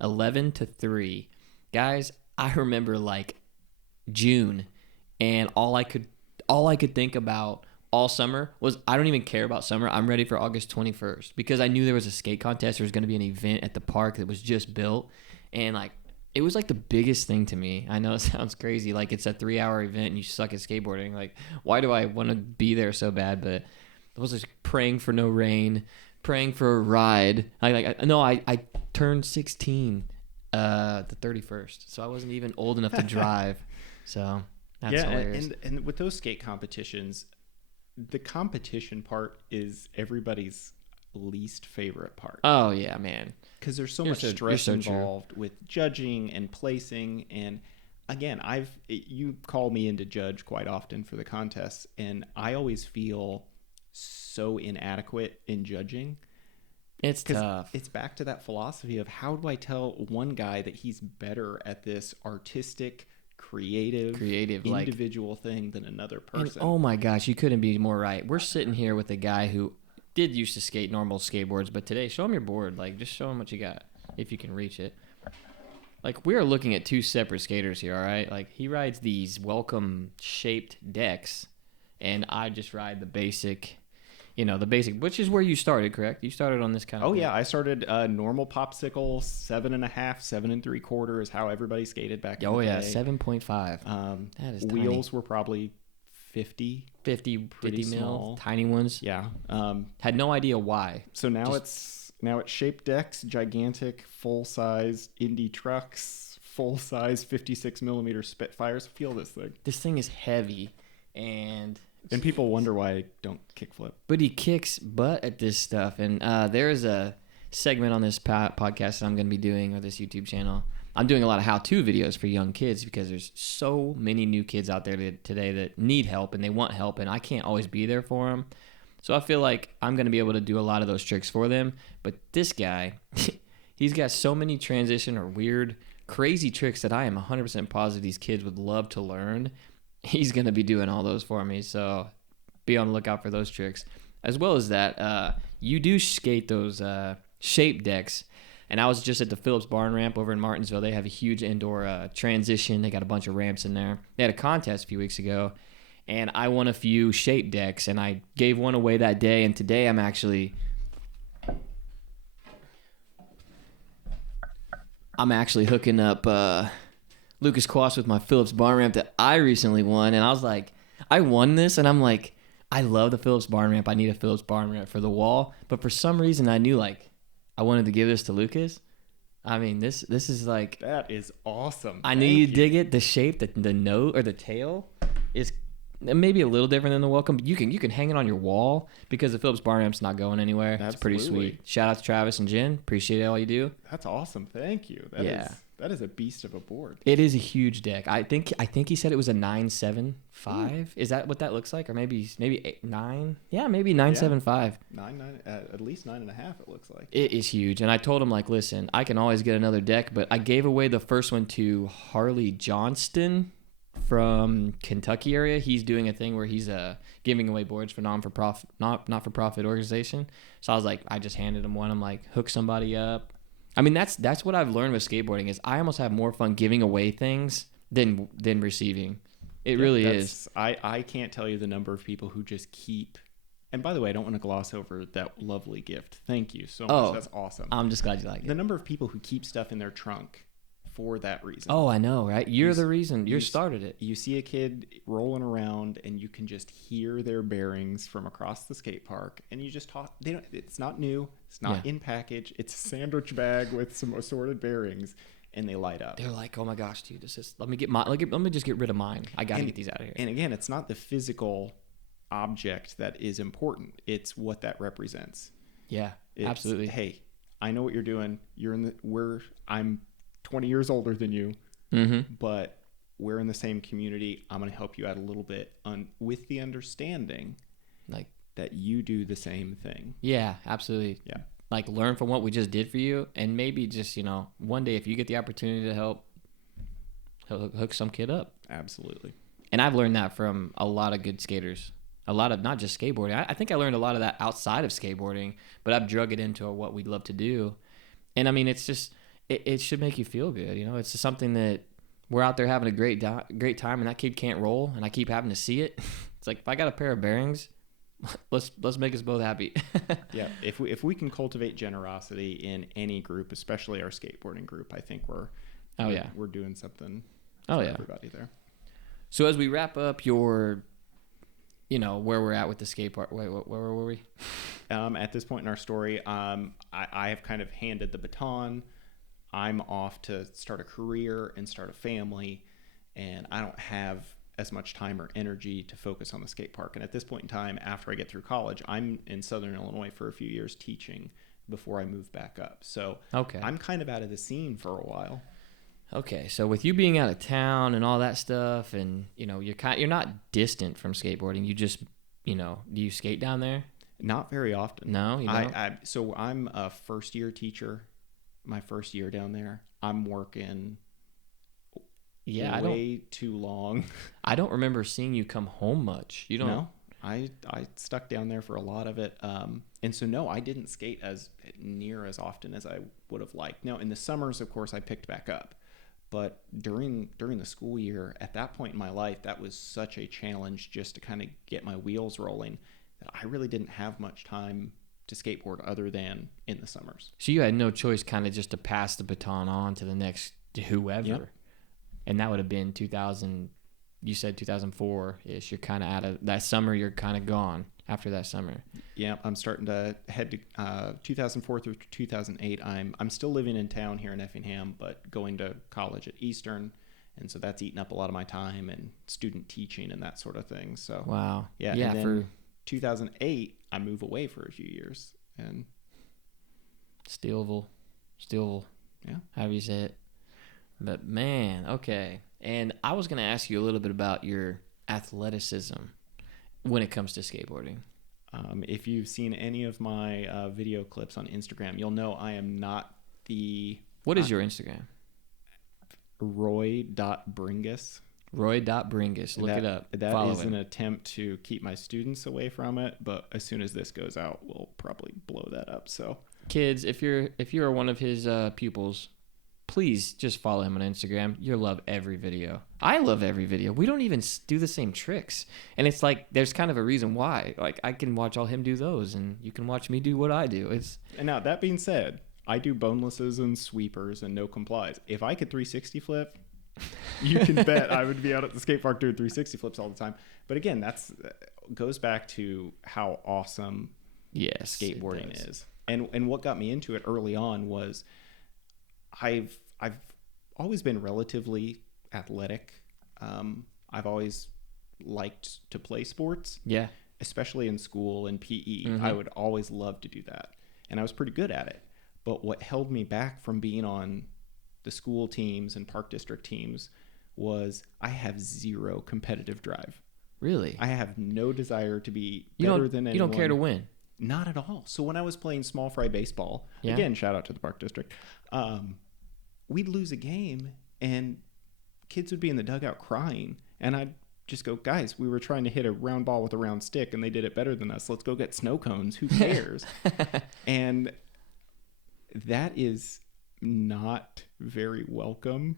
11 to 3. Guys, I remember like June, and all I could think about all summer was I don't even care about summer. I'm ready for August 21st because I knew there was a skate contest. There was going to be an event at the park that was just built, and like it was like the biggest thing to me. I know it sounds crazy, like it's a 3-hour event and you suck at skateboarding. Like, why do I want to be there so bad? But I was just praying for no rain, praying for a ride. I turned 16 the 31st, so I wasn't even old enough to drive. So that's hilarious. And with those skate competitions, the competition part is everybody's least favorite part. Oh yeah, man. Because there's so much stress involved with judging and placing. And again, you call me in to judge quite often for the contests, and I always feel so inadequate in judging. It's tough. It's back to that philosophy of how do I tell one guy that he's better at this artistic, creative individual thing than another person. And, oh my gosh, you couldn't be more right. We're sitting here with a guy who did used to skate normal skateboards, but today, show him your board. Like, just show him what you got, if you can reach it. Like, we are looking at two separate skaters here, all right? Like, he rides these welcome-shaped decks, and I just ride the basic, which is where you started, correct? You started on this kind of thing. Yeah, I started normal popsicle, 7.5, 7 3/4 is how everybody skated back in the day. 7.5. That is wheels tiny. were probably 50 mil, small. Tiny ones. Yeah. Had no idea why. So now it's shaped decks, gigantic, full-size Indy trucks, full-size 56 millimeter Spitfires. Feel this thing. This thing is heavy, and people wonder why I don't kickflip. But he kicks butt at this stuff, and there is a segment on this podcast that I'm going to be doing, or this YouTube channel. I'm doing a lot of how-to videos for young kids because there's so many new kids out there today that need help and they want help, and I can't always be there for them. So I feel like I'm going to be able to do a lot of those tricks for them. But this guy, he's got so many transition or weird, crazy tricks that I am 100% positive these kids would love to learn. He's going to be doing all those for me, so be on the lookout for those tricks. As well as that, you do skate those shape decks. And I was just at the Phillips Barn Ramp over in Martinsville. They have a huge indoor transition. They got a bunch of ramps in there. They had a contest a few weeks ago, and I won a few shape decks, and I gave one away that day. And today I'm actually hooking up Lucas Quast with my Phillips Barn Ramp that I recently won. And I was like, I won this, and I'm like, I love the Phillips Barn Ramp. I need a Phillips Barn Ramp for the wall. But for some reason, I knew like I wanted to give this to Lucas. I mean, this is like, that is awesome. I knew you'd dig it. The shape, the nose or the tail is maybe a little different than the welcome. But you can hang it on your wall because the Phillips Barn Ramp's not going anywhere. Absolutely. It's pretty sweet. Shout out to Travis and Jen. Appreciate all you do. That's awesome. Thank you. That is a beast of a board. It is a huge deck. I think he said it was a 9.75. Ooh. Is that what that looks like? Or maybe 9? Yeah, maybe 9.75. 9, at least 9.5 it looks like. It is huge. And I told him, like, listen, I can always get another deck, but I gave away the first one to Harley Johnston from Kentucky area. He's doing a thing where he's giving away boards for not-for-profit organization. So I was like, I just handed him one. I'm like, hook somebody up. I mean, that's what I've learned with skateboarding is I almost have more fun giving away things than receiving. It really is. I can't tell you the number of people who just keep. And by the way, I don't want to gloss over that lovely gift. Thank you so much. Oh, that's awesome. I'm just glad you like it. The number of people who keep stuff in their trunk for that reason. Oh, I know, right? You're the reason. You started it. You see a kid rolling around, and you can just hear their bearings from across the skate park, and you just talk. It's not new. It's not in package. It's a sandwich bag with some assorted bearings, and they light up. They're like, "Oh my gosh, dude! Let me get my. Let me just get rid of mine. I gotta get these out of here." And again, it's not the physical object that is important. It's what that represents. Yeah, absolutely. Hey, I know what you're doing. I'm 20 years older than you, but we're in the same community. I'm going to help you out a little bit with the understanding Like, that you do the same thing. yeah, absolutely. Yeah. Like, learn from what we just did for you, and maybe just, one day if you get the opportunity to help hook some kid up. Absolutely. And I've learned that from a lot of good skaters. A lot of, not just skateboarding. I think I learned a lot of that outside of skateboarding, but I've drug it into what we love to do. And I mean, it's just, it should make you feel good. It's just something that we're out there having a great time, and that kid can't roll, and I keep having to see it. It's like, if I got a pair of bearings, let's make us both happy. Yeah. If we can cultivate generosity in any group, especially our skateboarding group, I think we're doing something for everybody there. So as we wrap up your, where we're at with the skate park, where were we? At this point in our story, I have kind of handed the baton. I'm off to start a career and start a family, and I don't have as much time or energy to focus on the skate park. And at this point in time, after I get through college, I'm in Southern Illinois for a few years teaching before I move back up. So I'm kind of out of the scene for a while. Okay, so with you being out of town and all that stuff, and you're not distant from skateboarding. You just, do you skate down there? Not very often. No, you don't? So I'm a first year teacher. My first year down there, I'm working way too long. I don't remember seeing you come home much. You don't? No, I stuck down there for a lot of it. And so, no, I didn't skate as near as often as I would have liked. Now, in the summers, of course, I picked back up. But during the school year, at that point in my life, that was such a challenge just to kind of get my wheels rolling that I really didn't have much time to skateboard other than in the summers. So you had no choice kind of just to pass the baton on to the next whoever. Yep. And that would have been 2000, you said 2004-ish. You're kind of out of that summer. You're kind of gone after that summer. Yeah, I'm starting to head to 2004 through 2008. I'm still living in town here in Effingham, but going to college at Eastern. And so that's eaten up a lot of my time and student teaching and that sort of thing. So wow. Yeah. And then for 2008, I move away for a few years and Steelville. Yeah. However you say it. But man, okay. And I was going to ask you a little bit about your athleticism when it comes to skateboarding. If you've seen any of my video clips on Instagram, you'll know I am not the... What is your Instagram? Roy.Bringus. Roy.Bringus. Look it up. That is an attempt to keep my students away from it, but as soon as this goes out, we'll probably blow that up. So, kids, if you're one of his pupils, please just follow him on Instagram. You'll love every video. I love every video. We don't even do the same tricks. And it's like, there's kind of a reason why. Like, I can watch all him do those, and you can watch me do what I do. And now, that being said, I do bonelesses and sweepers and no complies. If I could 360 flip, you can bet I would be out at the skate park doing 360 flips all the time. But again, that's goes back to how awesome skateboarding is. And what got me into it early on was I've always been relatively athletic. I've always liked to play sports. Yeah. Especially in school and PE. Mm-hmm. I would always love to do that. And I was pretty good at it. But what held me back from being on the school teams and park district teams was I have zero competitive drive. Really? I have no desire to be better than anyone. You don't care to win? Not at all. So when I was playing small fry baseball, again, shout out to the park district, we'd lose a game and kids would be in the dugout crying. And I'd just go, guys, we were trying to hit a round ball with a round stick and they did it better than us. Let's go get snow cones. Who cares? And that is not very welcome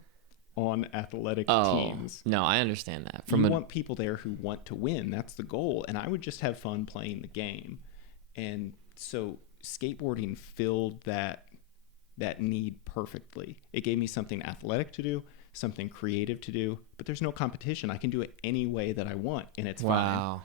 on athletic teams. No, I understand that. You want people there who want to win. That's the goal. And I would just have fun playing the game. And so skateboarding filled that need perfectly. It gave me something athletic to do, something creative to do, but there's no competition. I can do it any way that I want, and it's fine. Wow.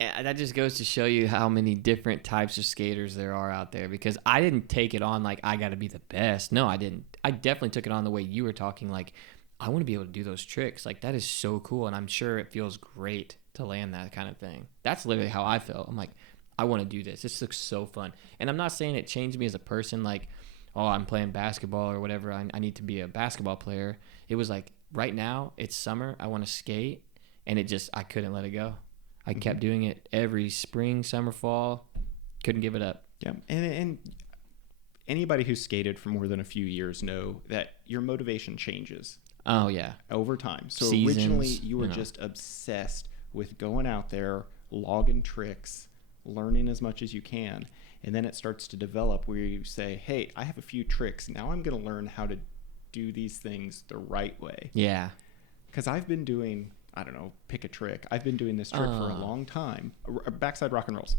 That just goes to show you how many different types of skaters there are out there, because I didn't take it on like I got to be the best. No, I didn't. I definitely took it on the way you were talking, like I want to be able to do those tricks. Like that is so cool, and I'm sure it feels great to land that kind of thing. That's literally how I felt. I'm like, I want to do this. This looks so fun. And I'm not saying it changed me as a person, like, oh, I'm playing basketball or whatever. I need to be a basketball player. It was like, right now it's summer. I want to skate, and I couldn't let it go. I kept doing it every spring, summer, fall. Couldn't give it up. Yeah, and anybody who's skated for more than a few years know that your motivation changes. Oh yeah, over time. So Seasons, originally you were just obsessed with going out there, logging tricks, learning as much as you can, and then it starts to develop where you say, hey, I have a few tricks. Now I'm going to learn how to do these things the right way. Yeah. Because I've been doing, I don't know, pick a trick. I've been doing this trick for a long time. Backside rock and rolls.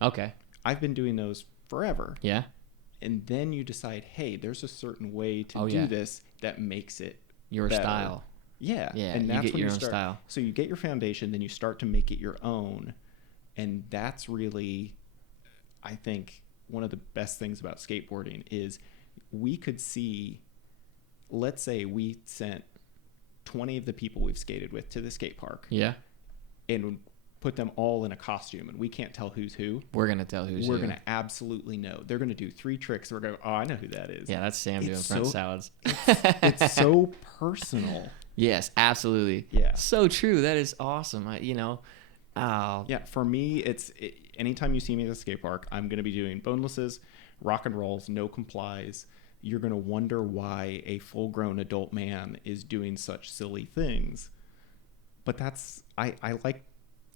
Okay. I've been doing those forever. Yeah. And then you decide, hey, there's a certain way to do this that makes it your better. Style. Yeah. Yeah. And that's you get when your you own start, style. So you get your foundation, then you start to make it your own. And that's really, I think, one of the best things about skateboarding is we could see, let's say we sent 20 of the people we've skated with to the skate park. Yeah. And put them all in a costume, and we can't tell who's who. We're going to tell who's who. We're going to absolutely know. They're going to do 3 tricks. We're going, oh, I know who that is. Yeah, that's Sam doing front salads. It's so personal. Yes, absolutely. Yeah. So true. That is awesome. Yeah, for me, anytime you see me at the skate park, I'm going to be doing bonelesses, rock and rolls, no complies. You're going to wonder why a full-grown adult man is doing such silly things. But that's, I like.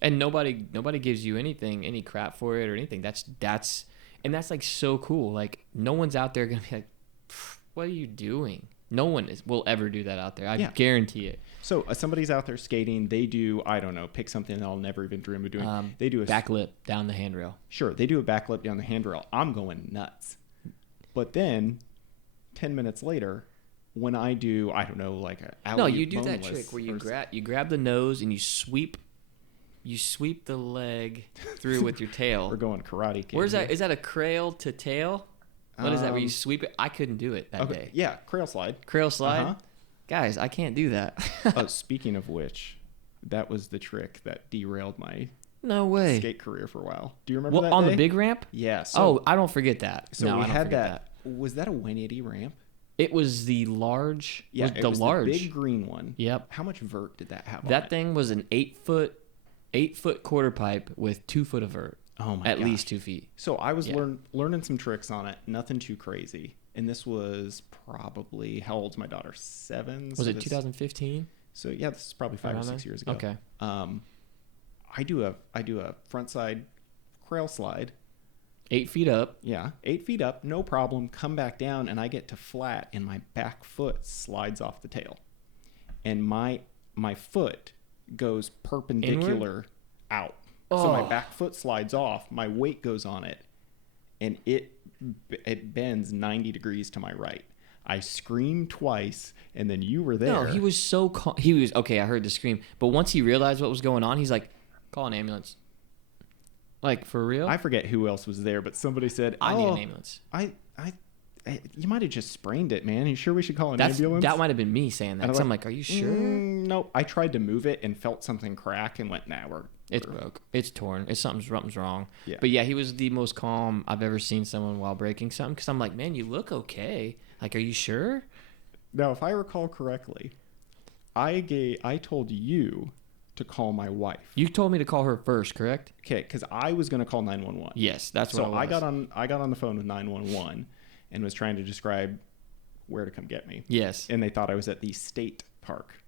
And nobody gives you any crap for it or anything. That's like so cool. Like no one's out there going to be like, what are you doing? No one will ever do that out there. I guarantee it. So somebody's out there skating. They do, I don't know, pick something that I'll never even dream of doing. They do a backflip down the handrail. Sure, they do a backflip down the handrail. I'm going nuts. But then 10 minutes later, when I do, I don't know, like a alley-oop. No, you do that trick where you grab the nose and you sweep the leg through with your tail. We're going Karate Kid. Where's that? Is that a crail to tail? What is that where you sweep it? I couldn't do it that day. Yeah, crail slide. Crail slide? Guys, I can't do that. Oh, speaking of which, that was the trick that derailed my no way skate career for a while. Do you remember that on day? The big ramp? Yeah. So, I don't forget that. So we had that. Was that a 180 ramp? It was the large. Yeah, it was the big green one. Yep. How much vert did that have? That thing was an 8-foot quarter pipe with 2 foot of vert. Oh my! At least 2 feet. So I was learning some tricks on it. Nothing too crazy. And this was probably, how old's my daughter? 7. Was it 2015? So yeah, this is probably 5 or 6 years ago. Okay. I do a front side crail slide. 8 feet up. Yeah, 8 feet up, no problem. Come back down, and I get to flat, and my back foot slides off the tail, and my foot goes perpendicular out. Oh. So my back foot slides off. My weight goes on it, and it bends 90 degrees to my right. I screamed twice, and then you were there. No, he was so calm. He was okay. I heard the scream, but once he realized what was going on, he's like, "Call an ambulance." Like, for real? I forget who else was there, but somebody said, I need an ambulance. You might have just sprained it, man. You sure we should call an ambulance? That might have been me saying that. I'm like, are you sure? Nope. I tried to move it and felt something crack and went, nah, it's broke. It's torn. Something's wrong. Yeah. But yeah, he was the most calm I've ever seen someone while breaking something. Because I'm like, man, you look okay. Like, are you sure? Now, if I recall correctly, I told you to call my wife. You told me to call her first, correct? Okay, because I was going to call 911. Yes, that's what it was. So I got on the phone with 911 and was trying to describe where to come get me. Yes. And they thought I was at the State Park.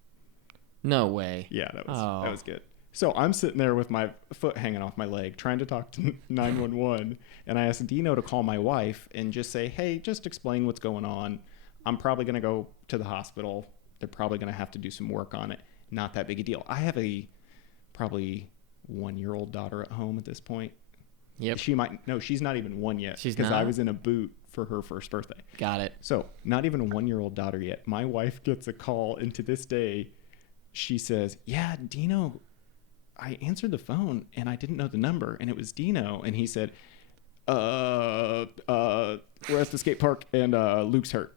No way. Yeah, that was good. So I'm sitting there with my foot hanging off my leg, trying to talk to 911, and I asked Dino to call my wife and just say, hey, just explain what's going on. I'm probably going to go to the hospital. They're probably going to have to do some work on it. Not that big a deal. I have a probably 1-year-old daughter at home at this point. Yep. She's not even 1 yet. She's because not? I was in a boot for her first birthday. Got it. So not even a 1-year-old daughter yet. My wife gets a call, and to this day, she says, yeah, Dino, I answered the phone and I didn't know the number, and it was Dino, and he said, we're at the skate park and Luke's hurt.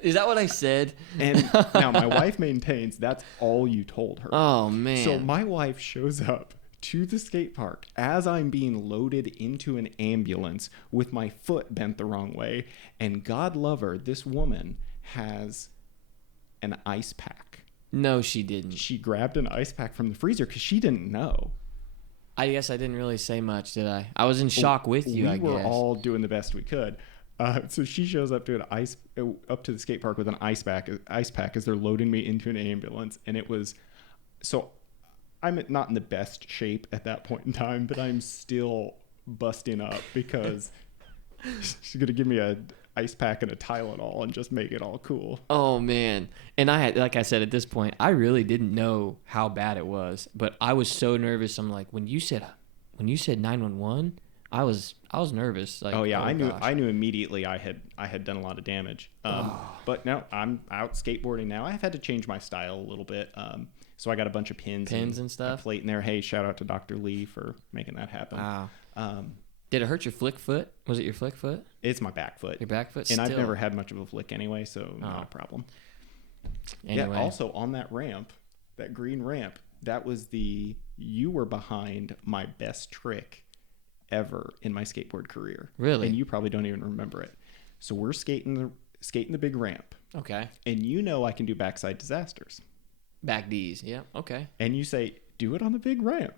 Is that what I said? And now my wife maintains that's all you told her. Oh, man. So my wife shows up to the skate park as I'm being loaded into an ambulance with my foot bent the wrong way. And God love her, this woman has an ice pack No, she didn't. She grabbed an ice pack from the freezer because she didn't know. I guess I didn't really say much, did I? I was in shock with you, I guess. We were all doing the best we could. So she shows up to up to the skate park with an ice pack as they're loading me into an ambulance. And it was, so I'm not in the best shape at that point in time, but I'm still busting up because she's going to give me a ice pack and a Tylenol and just make it all cool. Oh man. And I had, like I said, at this point, I really didn't know how bad it was, but I was so nervous. I'm like, when you said 911, I was nervous. Like, oh yeah, I gosh. knew immediately I had done a lot of damage. But now I'm out skateboarding now. I've had to change my style a little bit. So I got a bunch of pins and stuff. A plate in there. Hey, shout out to Dr. Lee for making that happen. Wow. Did it hurt your flick foot? Was it your flick foot? It's my back foot. Your back foot? And I've never had much of a flick anyway, so not a problem. Anyway. Yeah, also on that ramp, that green ramp, you were behind my best trick ever in my skateboard career. Really? And you probably don't even remember it. So we're skating the big ramp. Okay. And you know I can do backside disasters. Back D's, yeah, okay. And you say, do it on the big ramp.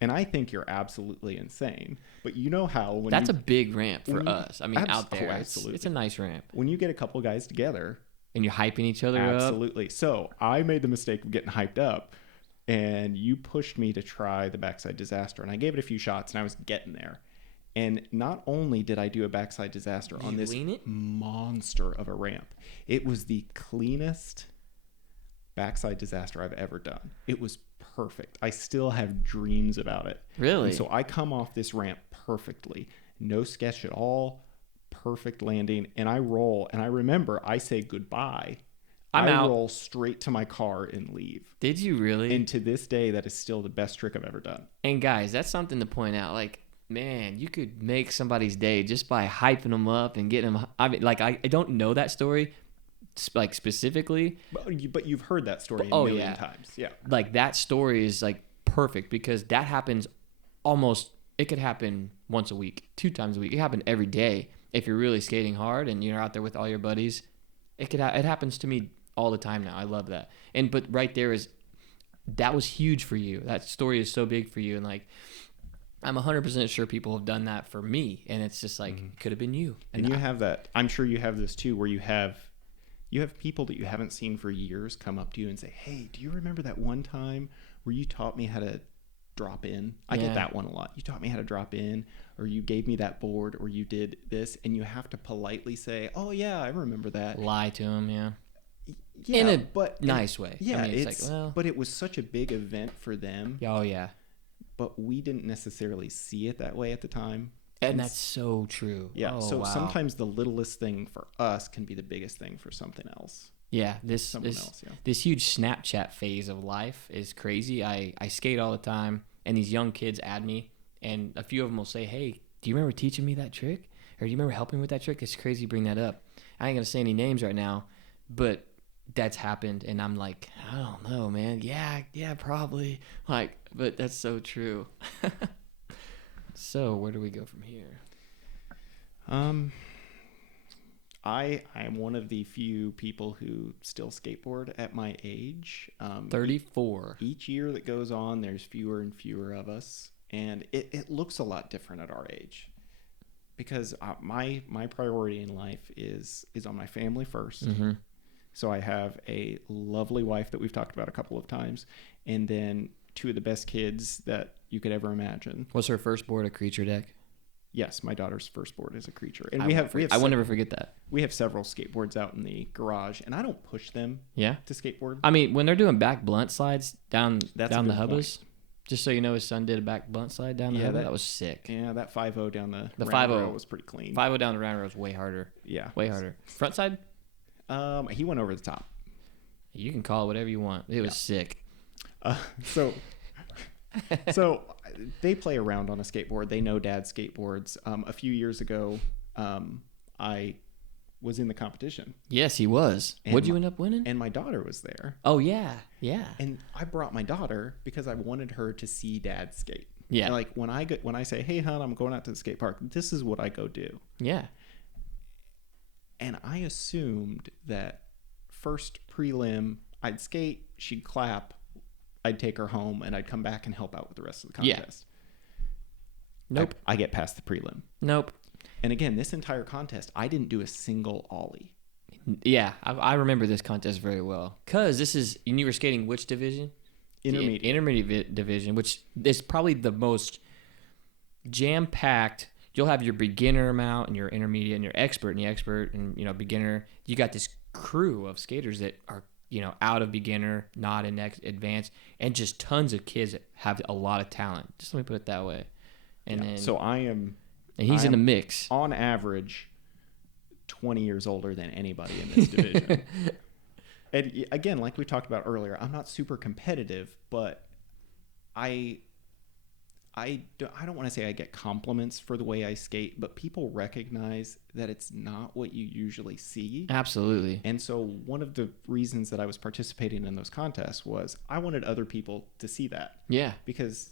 And I think you're absolutely insane. But you know how when that's a big ramp for us. I mean, out there, absolutely. It's a nice ramp. When you get a couple guys together. And you're hyping each other up. Absolutely. So I made the mistake of getting hyped up. And you pushed me to try the backside disaster. And I gave it a few shots and I was getting there. And not only did I do a backside disaster on this monster of a ramp, it was the cleanest backside disaster I've ever done. It was perfect. I still have dreams about it. Really? And so I come off this ramp perfectly. No sketch at all. Perfect landing. And I roll. And I remember I say goodbye. I roll straight to my car and leave. Did you really? And to this day, that is still the best trick I've ever done. And guys, that's something to point out. Like, man, you could make somebody's day just by hyping them up and getting them. I mean, like, I don't know that story, like, specifically. But you've heard that story a million times. Yeah. Like, that story is, like, perfect because that happens it could happen once a week, 2 times a week. It happens every day. If you're really skating hard and you're out there with all your buddies, it happens to me all the time now. I love that. But right there that was huge for you. That story is so big for you. And like, I'm 100% sure people have done that for me. And it's just like, it could have been you. And you have that. I'm sure you have this too, where you have people that you haven't seen for years come up to you and say, hey, do you remember that one time where you taught me how to drop in? I get that one a lot. You taught me how to drop in, or you gave me that board, or you did this. And you have to politely say, oh yeah, I remember that. Lie to them. Yeah. Yeah, in a nice way. Yeah, I mean, it's like, well, but it was such a big event for them. Oh yeah. But we didn't necessarily see it that way at the time. And that's so true. Yeah. Oh, so wow. sometimes the littlest thing for us can be the biggest thing for something else. Yeah. This huge Snapchat phase of life is crazy. I skate all the time, and these young kids add me, and a few of them will say, hey, do you remember teaching me that trick? Or do you remember helping me with that trick? It's crazy you bring that up. I ain't going to say any names right now, but that's happened, and I'm like, I don't know, man. Yeah, probably. Like, but that's so true. So where do we go from here? I am one of the few people who still skateboard at my age. 34. Each year that goes on, there's fewer and fewer of us, and it looks a lot different at our age. Because my priority in life is on my family first. Mm-hmm. So I have a lovely wife that we've talked about a couple of times, and then 2 of the best kids that you could ever imagine. Was her first board a creature deck? Yes, my daughter's first board is a creature, and I will never forget that. We have several skateboards out in the garage, and I don't push them. Yeah. To skateboard. I mean, when they're doing back blunt slides down the hubbas, point. Just so you know, his son did a back blunt slide down the hubba. That was sick. Yeah, that 5-0 down the 5-0 was pretty clean. 5-0 down the round row was way harder. Yeah, way harder. Front side. He went over the top. You can call it whatever you want. It was sick. So they play around on a skateboard. They know Dad's skateboards. A few years ago, I was in the competition. Yes, he was. What'd you end up winning? And my daughter was there. Oh, yeah. Yeah. And I brought my daughter because I wanted her to see Dad skate. Yeah. And like when I say, hey, hon, I'm going out to the skate park, this is what I go do. Yeah. And I assumed that first prelim, I'd skate, she'd clap, I'd take her home, and I'd come back and help out with the rest of the Yeah. contest. Nope. I get past the prelim. Nope. And again, this entire contest, I didn't do a single ollie. Yeah, I remember this contest very well. Because this is, and you were skating which division? Intermediate. The intermediate division, which is probably the most jam-packed. You'll have your beginner amount and your intermediate and your expert and the expert and, beginner. You got this crew of skaters that are, out of beginner, not in advanced, and just tons of kids that have a lot of talent. Just let me put it that way. And then, so and he's in the mix. On average, 20 years older than anybody in this division. And again, like we talked about earlier, I'm not super competitive, but I don't want to say I get compliments for the way I skate, but people recognize that it's not what you usually see. Absolutely. And so one of the reasons that I was participating in those contests was I wanted other people to see that. Yeah. Because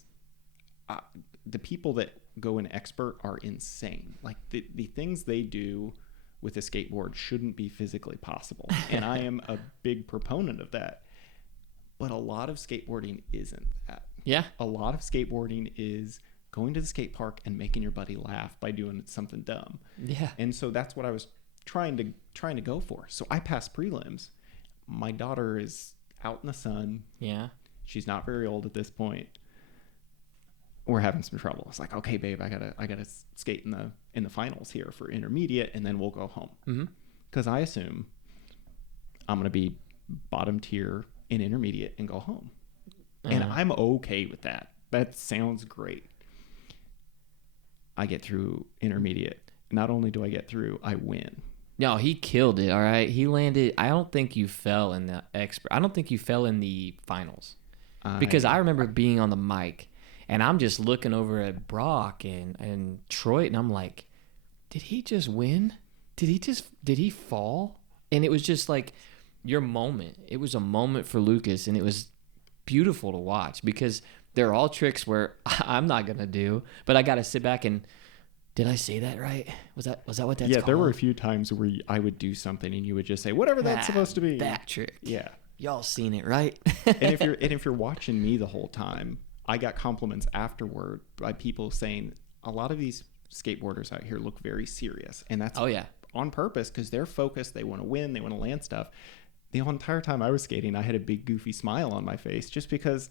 the people that go in expert are insane. Like the things they do with a skateboard shouldn't be physically possible. And I am a big proponent of that. But a lot of skateboarding isn't that. Yeah. A lot of skateboarding is going to the skate park and making your buddy laugh by doing something dumb. Yeah. And so that's what I was trying to go for. So I passed prelims. My daughter is out in the sun. Yeah. She's not very old at this point. We're having some trouble. It's like, okay, babe, I gotta skate in the finals here for intermediate, and then we'll go home. Because I assume I'm gonna be bottom tier in intermediate and go home, and I'm okay with that. That sounds great. I get through intermediate. Not only do I get through, I win. No, he killed it. All right, he landed. I don't think you fell in the expert. I don't think you fell in the finals, because I remember being on the mic. And I'm just looking over at Brock and Troy, and I'm like, did he just win? Did he fall? And it was just like your moment. It was a moment for Lucas, and it was beautiful to watch because they're all tricks where I'm not going to do, but I got to sit back and, did I say that right? Was that what that's called? Yeah, there were a few times where I would do something and you would just say, whatever that's supposed to be. That trick. Yeah. Y'all seen it, right? and if you're watching me the whole time, I got compliments afterward by people saying a lot of these skateboarders out here look very serious. And that's on purpose because they're focused. They want to win. They want to land stuff. The whole entire time I was skating, I had a big goofy smile on my face just because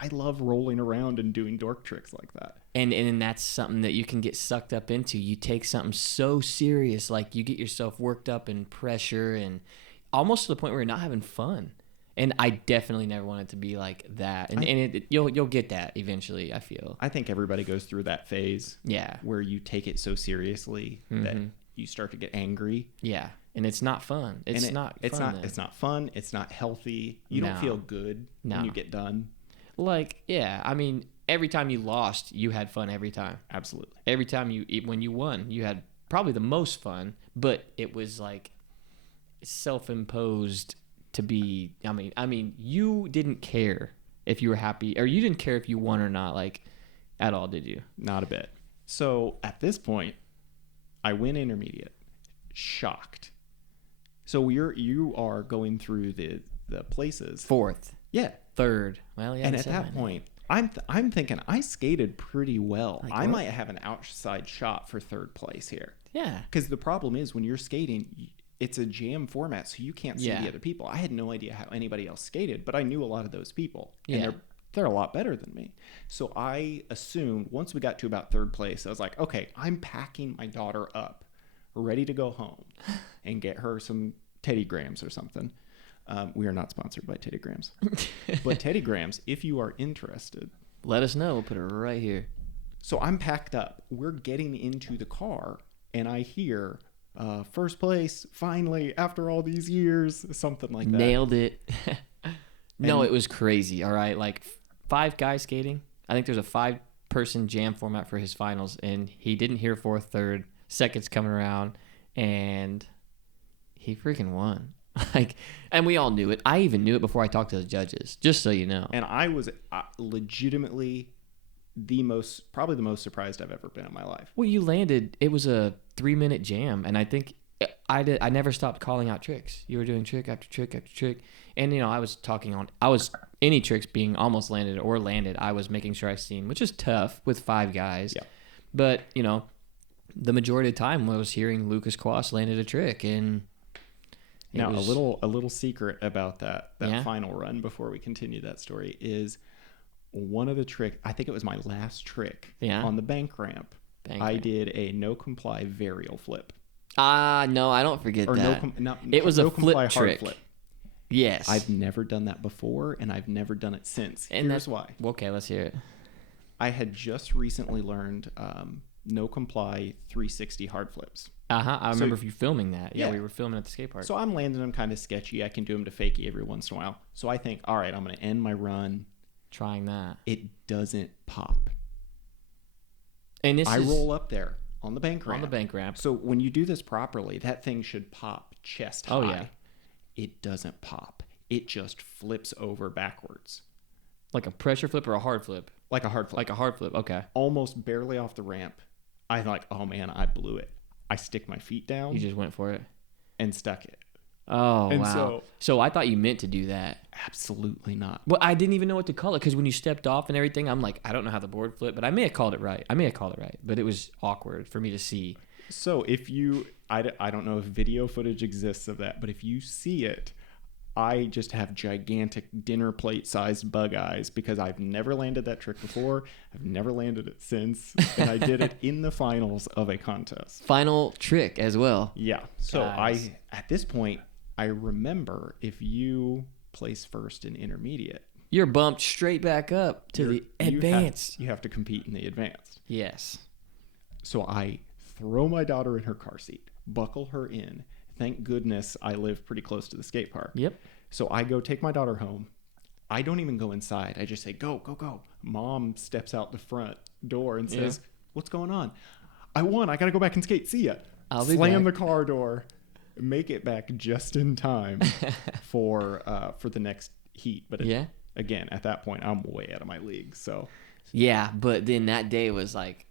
I love rolling around and doing dork tricks like that. And that's something that you can get sucked up into. You take something so serious, like you get yourself worked up in pressure and almost to the point where you're not having fun. And I definitely never want it to be like that. And you'll get that eventually, I feel. I think everybody goes through that phase. Yeah. Where you take it so seriously that you start to get angry. Yeah. And it's not fun. It's not fun. It's not healthy. You don't feel good when you get done. Like, yeah. I mean, every time you lost, you had fun every time. Absolutely. Every time when you won, you had probably the most fun, but it was like self-imposed to be. I mean, you didn't care if you were happy, or you didn't care if you won or not, like at all, did you? Not a bit. So at this point, I win intermediate. Shocked. So you are going through the places. Fourth. Yeah. Third. Well, yeah. And at that point, I'm thinking I skated pretty well. Like, I might have an outside shot for third place here. Yeah. Because the problem is when you're skating, it's a jam format, so you can't see the other people. I had no idea how anybody else skated, but I knew a lot of those people, and they're a lot better than me. So I assumed once we got to about third place, I was like, okay, I'm packing my daughter up, ready to go home and get her some Teddy Grahams or something. We are not sponsored by Teddy Grahams, but Teddy Grahams, if you are interested, let us know. We'll put it right here. So I'm packed up. We're getting into the car, and I hear, first place, finally, after all these years, something like that. Nailed it. No, it was crazy, all right? Like 5 guys skating. I think there's a 5-person jam format for his finals, and he didn't hear fourth, third, second's coming around, and he freaking won. And we all knew it. I even knew it before I talked to the judges, just so you know. And I was legitimately probably the most surprised I've ever been in my life. Well, you landed, it was a 3-minute jam, and I think I never stopped calling out tricks. You were doing trick after trick after trick. And, I was any tricks being almost landed or landed, I was making sure I seen, which is tough with 5 guys. Yeah. But, the majority of the time I was hearing Lucas Quast landed a trick. And now a little secret about that Yeah. final run before we continue that story is one of the trick. I think it was my last trick on the bank ramp. I did a no comply varial flip. No, I don't forget that. It was a flip trick. Flip. Yes. I've never done that before, and I've never done it since. And Here's why. Okay, let's hear it. I had just recently learned no comply 360 hard flips. I remember you filming that. Yeah, Yeah. we were filming at the skate park. So I'm landing them kind of sketchy. I can do them to fakie every once in a while. So I think, all right, I'm going to end my run. Trying that. It doesn't pop. And I roll up there on the bank ramp. On the bank ramp. So when you do this properly, that thing should pop chest high. Oh, yeah. It doesn't pop. It just flips over backwards. Like a pressure flip or a hard flip? Like a hard flip. Like a hard flip, okay. Almost barely off the ramp. I'm like, oh man, I blew it. I stick my feet down. You just went for it? And stuck it. Oh, And wow. So I thought you meant to do that. Absolutely not. Well, I didn't even know what to call it because when you stepped off and everything, I'm like, I don't know how the board flipped, but I may have called it right. But it was awkward for me to see. So if you, I don't know if video footage exists of that, but if you see it, I just have gigantic dinner plate sized bug eyes because I've never landed that trick before. I've never landed it since. And I did it in the finals of a contest. Final trick as well. Yeah. So Guys. at this point, I remember if you place first in intermediate, You're bumped straight back up to the advanced. You have to compete in the advanced. Yes. So I throw my daughter in her car seat, buckle her in. Thank goodness I live pretty close to the skate park. Yep. So I go take my daughter home. I don't even go inside. I just say, go, go, go. Mom steps out the front door and says, what's going on? I won. I got to go back and skate. See ya. I'll be Slam back. the car door. Make it back just in time for the next heat. But again, at that point, I'm way out of my league. So yeah, but then that day was like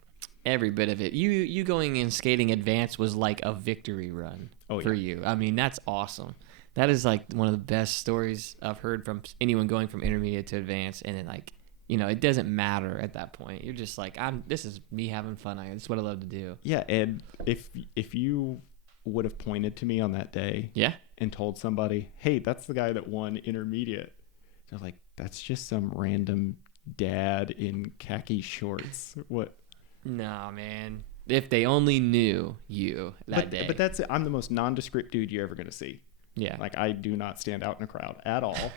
every bit of it. You going in skating advanced was like a victory run for you. I mean, that's awesome. That is like one of the best stories I've heard from anyone going from intermediate to advanced, and then like it doesn't matter at that point. You're just like, this is me having fun. This is what I love to do. Yeah, and if you would have pointed to me on that day and told somebody, hey, that's the guy that won intermediate, they're like, that's just some random dad in khaki shorts. What? No, man. If they only knew you that day. But that's it. I'm the most nondescript dude you're ever going to see. Yeah. Like, I do not stand out in a crowd at all.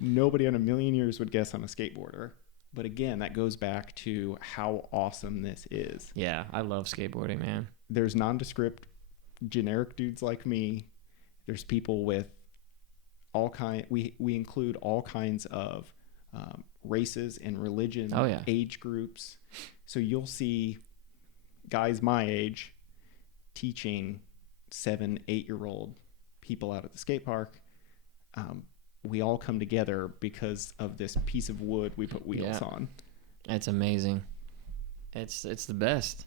Nobody in a million years would guess I'm a skateboarder. But again, that goes back to how awesome this is. Yeah, I love skateboarding, man. There's nondescript, generic dudes like me. There's people with all we include all kinds of races and religion, age groups. So you'll see guys my age teaching 7-8-year-old people out at the skate park. We all come together because of this piece of wood we put wheels on. It's amazing. It's the best.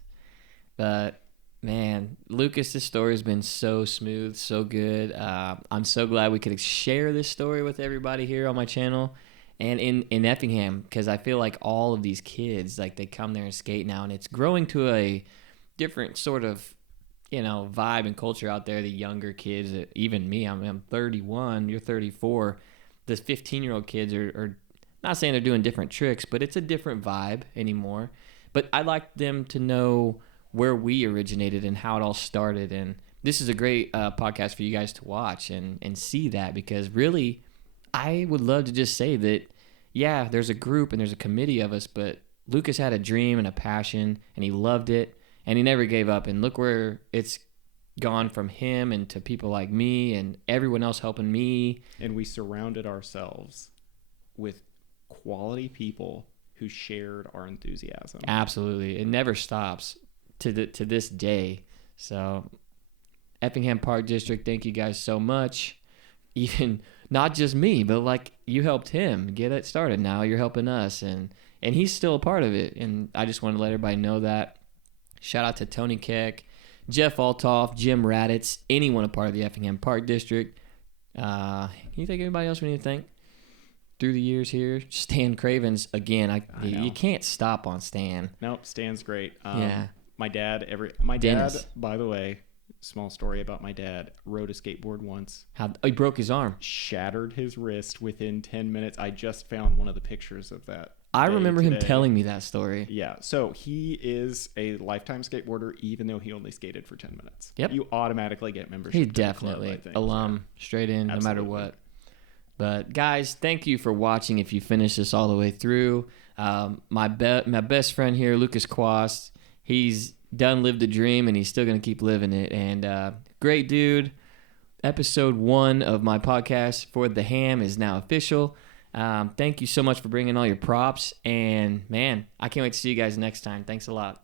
But man, Lucas, this story has been so smooth, so good. I'm so glad we could share this story with everybody here on my channel and in Effingham, because I feel like all of these kids, like, they come there and skate now, and it's growing to a different sort of vibe and culture out there. The younger kids, even me, I'm 31, you're 34. The 15-year-old kids are not saying they're doing different tricks, but it's a different vibe anymore. But I'd like them to know where we originated and how it all started. And this is a great podcast for you guys to watch and see that, because really, I would love to just say that, yeah, there's a group and there's a committee of us, but Lucas had a dream and a passion, and he loved it, and he never gave up. And look where it's gone from him and to people like me and everyone else helping me. And we surrounded ourselves with quality people who shared our enthusiasm. Absolutely. It never stops to this day. So Effingham Park District, thank you guys so much. Even not just me, but like, you helped him get it started. Now you're helping us, and he's still a part of it. And I just want to let everybody know that. Shout out to Tony Keck, Jeff Altoff, Jim Raditz, anyone a part of the Effingham Park District. Can you think of anybody else we need to thank through the years here? Stan Cravens, again, you can't stop on Stan. Nope, Stan's great. Yeah. My dad, by the way, small story about my dad, rode a skateboard once. He broke his arm. Shattered his wrist within 10 minutes. I just found one of the pictures of that. I remember him telling me that story. Yeah, so he is a lifetime skateboarder, even though he only skated for 10 minutes. Yep. You automatically get membership. He's definitely club, alum, straight in, Absolutely. no matter what. But guys, thank you for watching. If you finish this all the way through, my best friend here, Lucas Quast, he's done lived the dream, and he's still gonna keep living it. And great dude. Episode 1 of my podcast for the Ham is now official. Thank you so much for bringing all your props, and man, I can't wait to see you guys next time. Thanks a lot.